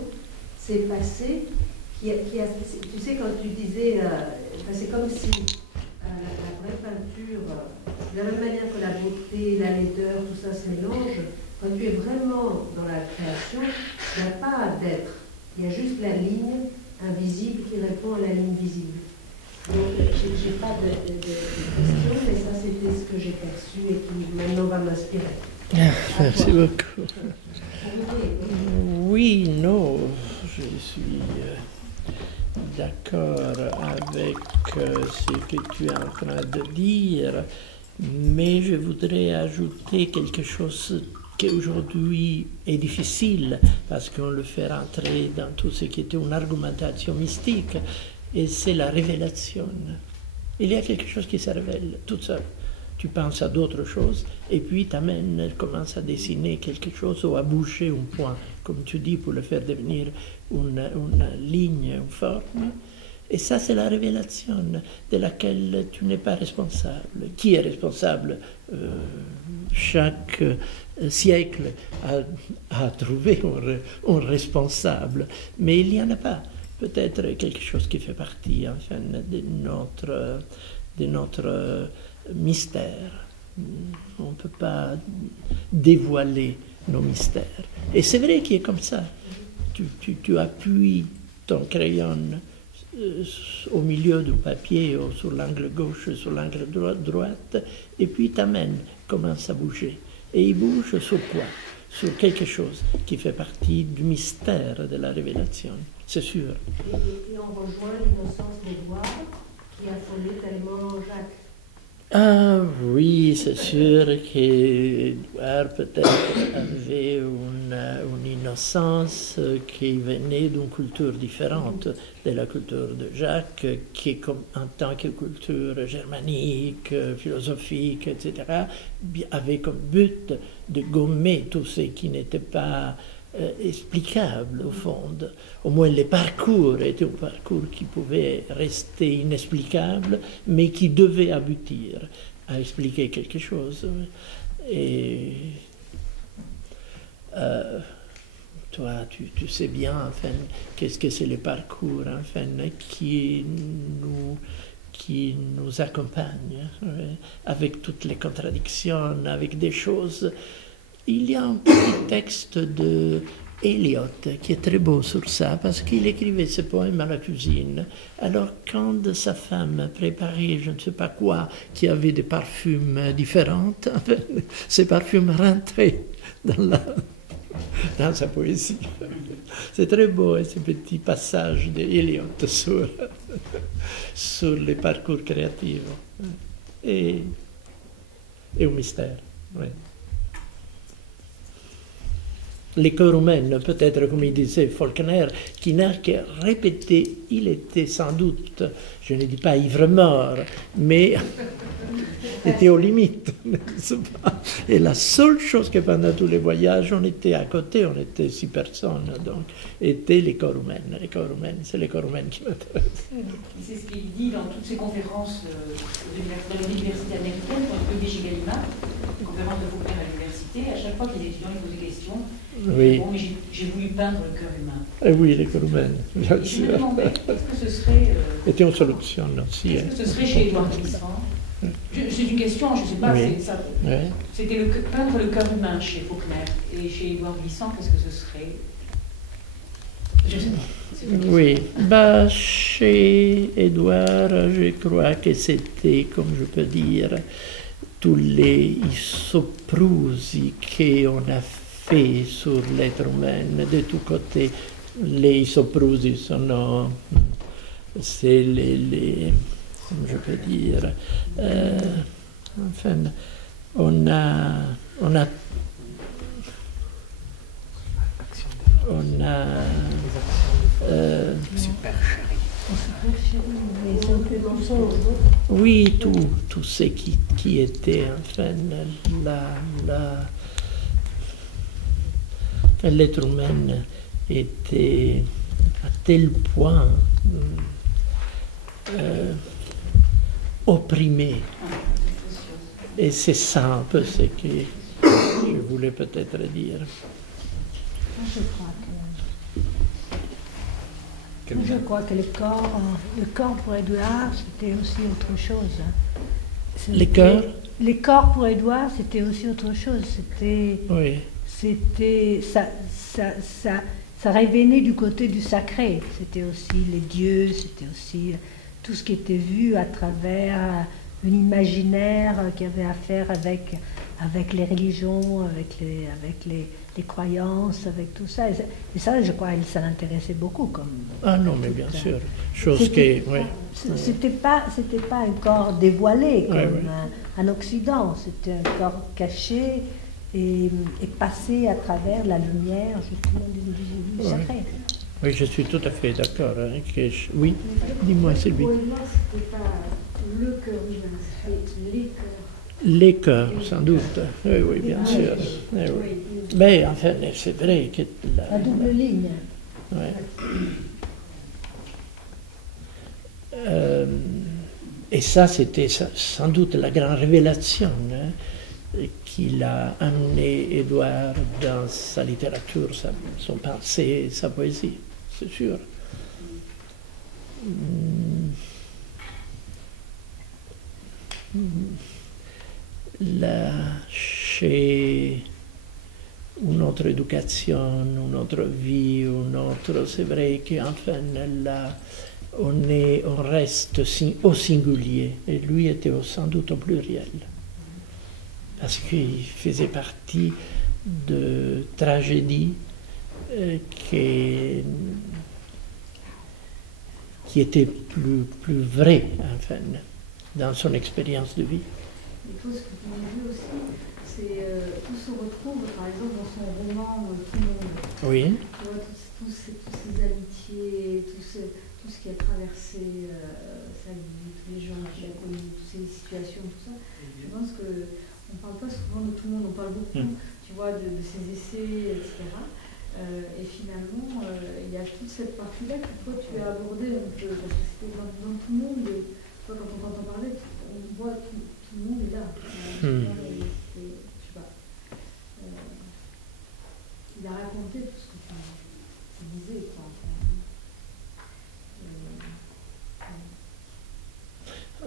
c'est passé, tu sais quand tu disais, c'est comme si la vraie peinture, de la même manière que la beauté, la laideur, tout ça se mélange, quand tu es vraiment dans la création, il n'y a pas d'être, il y a juste la ligne invisible qui répond à la ligne visible. Donc, je n'ai pas de questions, mais ça, c'était ce que j'ai perçu et qui maintenant va m'inspirer. Merci beaucoup. Oui, non, je suis d'accord avec ce que tu es en train de dire, mais je voudrais ajouter quelque chose qui aujourd'hui est difficile, parce qu'on le fait rentrer dans tout ce qui était une argumentation mystique, et c'est la révélation. Il y a quelque chose qui se révèle tout seul. Tu penses à d'autres choses, et puis t'amènes, commence à dessiner quelque chose ou à boucher un point, comme tu dis, pour le faire devenir une ligne, une forme. Et ça, c'est la révélation de laquelle tu n'es pas responsable. Qui est responsable? Chaque siècle a trouvé un responsable, mais il n'y en a pas. Peut-être quelque chose qui fait partie, enfin, de notre mystère. On ne peut pas dévoiler nos mystères. Et c'est vrai qu'il est comme ça. Tu appuies ton crayon au milieu du papier, ou sur l'angle gauche, sur l'angle droite, et puis t'amènes, commence à bouger. Et il bouge sur quoi? Sur quelque chose qui fait partie du mystère de la révélation, c'est sûr. Et on rejoint l'innocence d'Édouard, qui a affolé tellement Jacques. Ah oui, c'est sûr qu'Édouard peut-être avait une innocence qui venait d'une culture différente de la culture de Jacques, qui comme, en tant que culture germanique, philosophique, etc., avait comme but de gommer tout ce qui n'était pas explicable au fond. Au moins les parcours étaient un parcours qui pouvait rester inexplicable, mais qui devait aboutir à expliquer quelque chose. Et toi, tu sais bien, enfin, qu'est-ce que c'est les parcours, enfin, qui nous accompagnent, avec toutes les contradictions, avec des choses. Il y a un petit texte de Eliot qui est très beau sur ça, parce qu'il écrivait ses poèmes à la cuisine. Alors, quand sa femme préparait je ne sais pas quoi, qui avait des parfums différents, ces parfums rentraient dans sa poésie. C'est très beau, ce petit passage d'Eliot sur les parcours créatifs et au mystère. Oui. Les cœurs humains, peut-être comme il disait Faulkner, qui n'a que répété, il était sans doute, je ne dis pas ivre-mort, mais était aux limites. Et la seule chose que pendant tous les voyages, on était à côté, on était 6 personnes, donc, étaient les corps humains. Les corps humains, c'est les corps humains qui m'intéressent. C'est ce qu'il dit dans toutes ses conférences de l'université américaine, quand il était chez Gallimard, les conférences de Faulkner à l'université, à chaque fois que les étudiants lui posaient des questions, oui. Bon, mais j'ai voulu peindre le cœur humain. Oui, les corps humains, bien sûr. Je me demandais, est-ce que ce serait... C'était une solution aussi. Est-ce que ce serait chez Édouard Glissant? C'est une question, je ne sais pas. Oui. C'était peindre le cœur humain chez Faulkner. Et chez Édouard Glissant, qu'est-ce que ce serait? Je ne sais pas. Oui, bah, chez Édouard, je crois que c'était, comme je peux dire, tous les soprusi qu'on a fait sur l'être humain de tous côtés. Les soprusi sont, c'est les je peux dire, enfin, on a oui, tout ce qui était, enfin, l'être humain était à tel point opprimé. Et c'est ça un peu ce que je voulais peut-être dire. Je crois que le corps pour Édouard, c'était aussi autre chose. Les corps pour Édouard, c'était aussi autre chose. C'était ça révélait du côté du sacré. C'était aussi les dieux, c'était aussi tout ce qui était vu à travers un imaginaire qui avait à faire avec les religions, avec les croyances, avec tout ça. Et ça, je crois, ça l'intéressait beaucoup. Ah non, mais bien sûr. Chose que... Oui. C'était pas un corps dévoilé comme en Occident. C'était un corps caché et passé à travers la lumière, justement, du sacré. Oui, je suis tout à fait d'accord. Oui, dis-moi, Sylvie. Pour Édouard, c'était pas le cœur humain, c'était les cœurs. Les cœurs, sans doute. Oui, bien sûr. Oui. Mais enfin, c'est vrai que... La double ligne. Ouais. Et ça, c'était sans doute la grande révélation qu'il a amené Édouard dans sa littérature, son pensée, sa poésie, c'est sûr. Là, chez une autre éducation, une autre vie, c'est vrai qu'enfin, là, on reste au singulier, et lui était sans doute au pluriel, parce qu'il faisait partie de tragédies qui étaient plus vraies, enfin, dans son expérience de vie. Et tout ce que tu m'as dit aussi, c'est tout se retrouve, par exemple, dans son roman Tout le monde. Oui. Tu vois, toutes ces amitiés, tout ce qui a traversé sa vie, tous les gens qu'il a connus, toutes ces situations, tout ça. Je pense qu'on ne parle pas souvent de tout le monde, on parle beaucoup, tu vois, de ses essais, etc. Et finalement, il y a toute cette partie-là que toi tu as abordée un peu, parce que c'était dans tout le monde. Toi, quand on t'entend parler, on voit tout le monde est là. Je sais pas. Il a raconté tout ce que tu disais, quoi.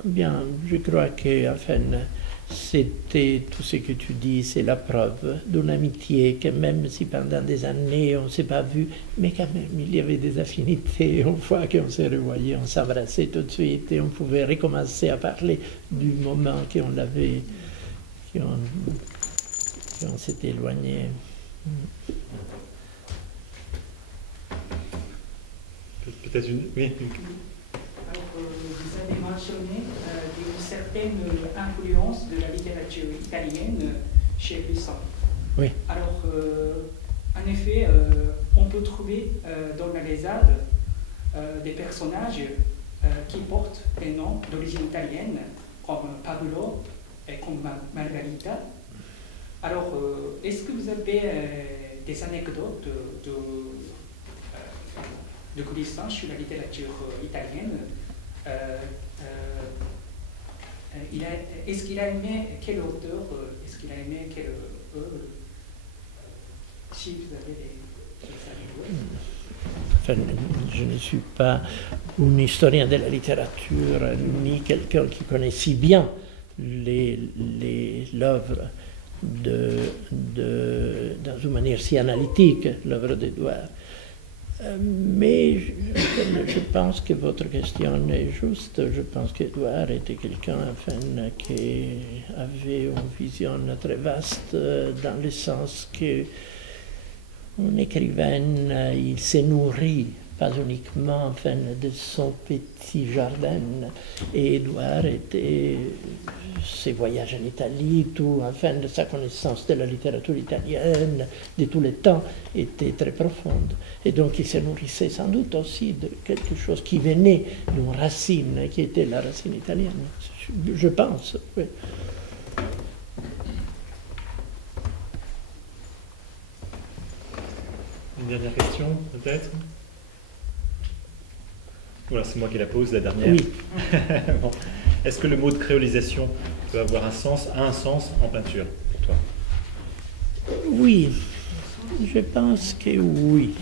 Bien, je crois que, enfin, c'était tout ce que tu dis, c'est la preuve d'une amitié que même si pendant des années on ne s'est pas vu, mais quand même il y avait des affinités. Une fois qu'on s'est revoyé, on s'embrassait tout de suite et on pouvait recommencer à parler du moment qu'on avait, qu'on s'était éloigné. Peut-être une... Oui. Alors, vous avez mentionné une certaine influence de la littérature italienne chez Puissant. Oui. Alors, en effet, on peut trouver dans la Lézade des personnages qui portent des noms d'origine italienne, comme Pablo et comme Margarita. Alors, est-ce que vous avez des anecdotes de connaissances sur la littérature italienne? Est-ce qu'il a aimé quel auteur? Est-ce qu'il a aimé quelle œuvre? Si vous avez des Enfin, je ne suis pas un historien de la littérature, ni quelqu'un qui connaît si bien l'œuvre dans une manière si analytique, l'œuvre d'Édouard. Mais je pense que votre question est juste. Je pense qu'Édouard était quelqu'un enfin, qui avait une vision très vaste dans le sens que un écrivain, il s'est nourri pas uniquement enfin, de son petit jardin. Et Édouard était, ses voyages en Italie, tout, enfin, de sa connaissance de la littérature italienne, de tous les temps, était très profonde. Et donc il se nourrissait sans doute aussi de quelque chose qui venait d'une racine, qui était la racine italienne. Je pense, oui. Une dernière question, peut-être? Voilà, c'est moi qui la pose, la dernière. Oui. Bon. Est-ce que le mot de créolisation peut avoir a un sens en peinture pour toi? Oui, je pense que oui.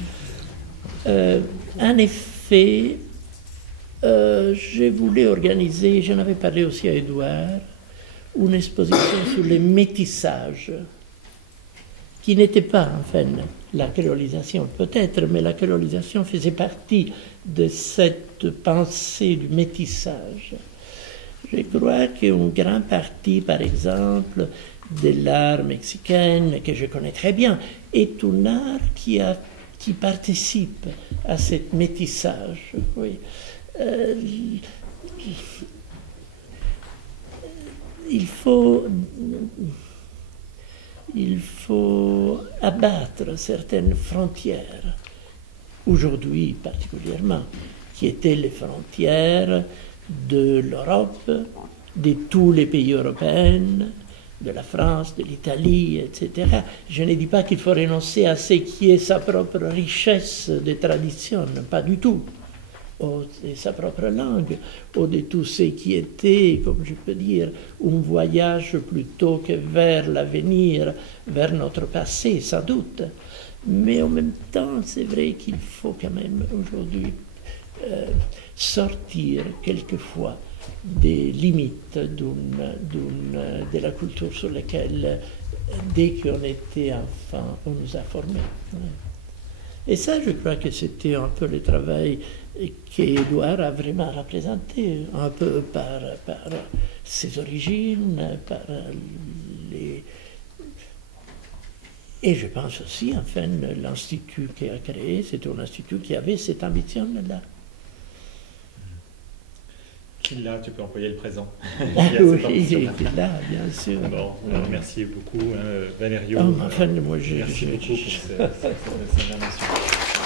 En effet, je voulais organiser, j'en avais parlé aussi à Édouard, une exposition sur les métissages, qui n'était pas, enfin, la créolisation peut-être, mais la créolisation faisait partie de cette pensée du métissage. Je crois qu'une grande partie, par exemple, de l'art mexicain, que je connais très bien, est un art qui participe à ce métissage. Oui. Il faut abattre certaines frontières, aujourd'hui particulièrement, qui étaient les frontières de l'Europe, de tous les pays européens, de la France, de l'Italie, etc. Je ne dis pas qu'il faut renoncer à ce qui est sa propre richesse de tradition, pas du tout, ou de sa propre langue, ou de tout ce qui était, comme je peux dire, un voyage plutôt que vers l'avenir, vers notre passé, sans doute. Mais en même temps, c'est vrai qu'il faut quand même aujourd'hui sortir quelquefois des limites de la culture sur laquelle, dès qu'on était enfant, on nous a formés. Et ça, je crois que c'était un peu le travail qu'Édouard a vraiment représenté, un peu par ses origines, par les... Et je pense aussi, enfin, l'institut qu'il a créé, c'était un institut qui avait cette ambition-là. Là, tu peux employer le présent. Oui, il est là, bien sûr. Bon, merci beaucoup, Valerio. Enfin, moi, merci beaucoup pour cette information.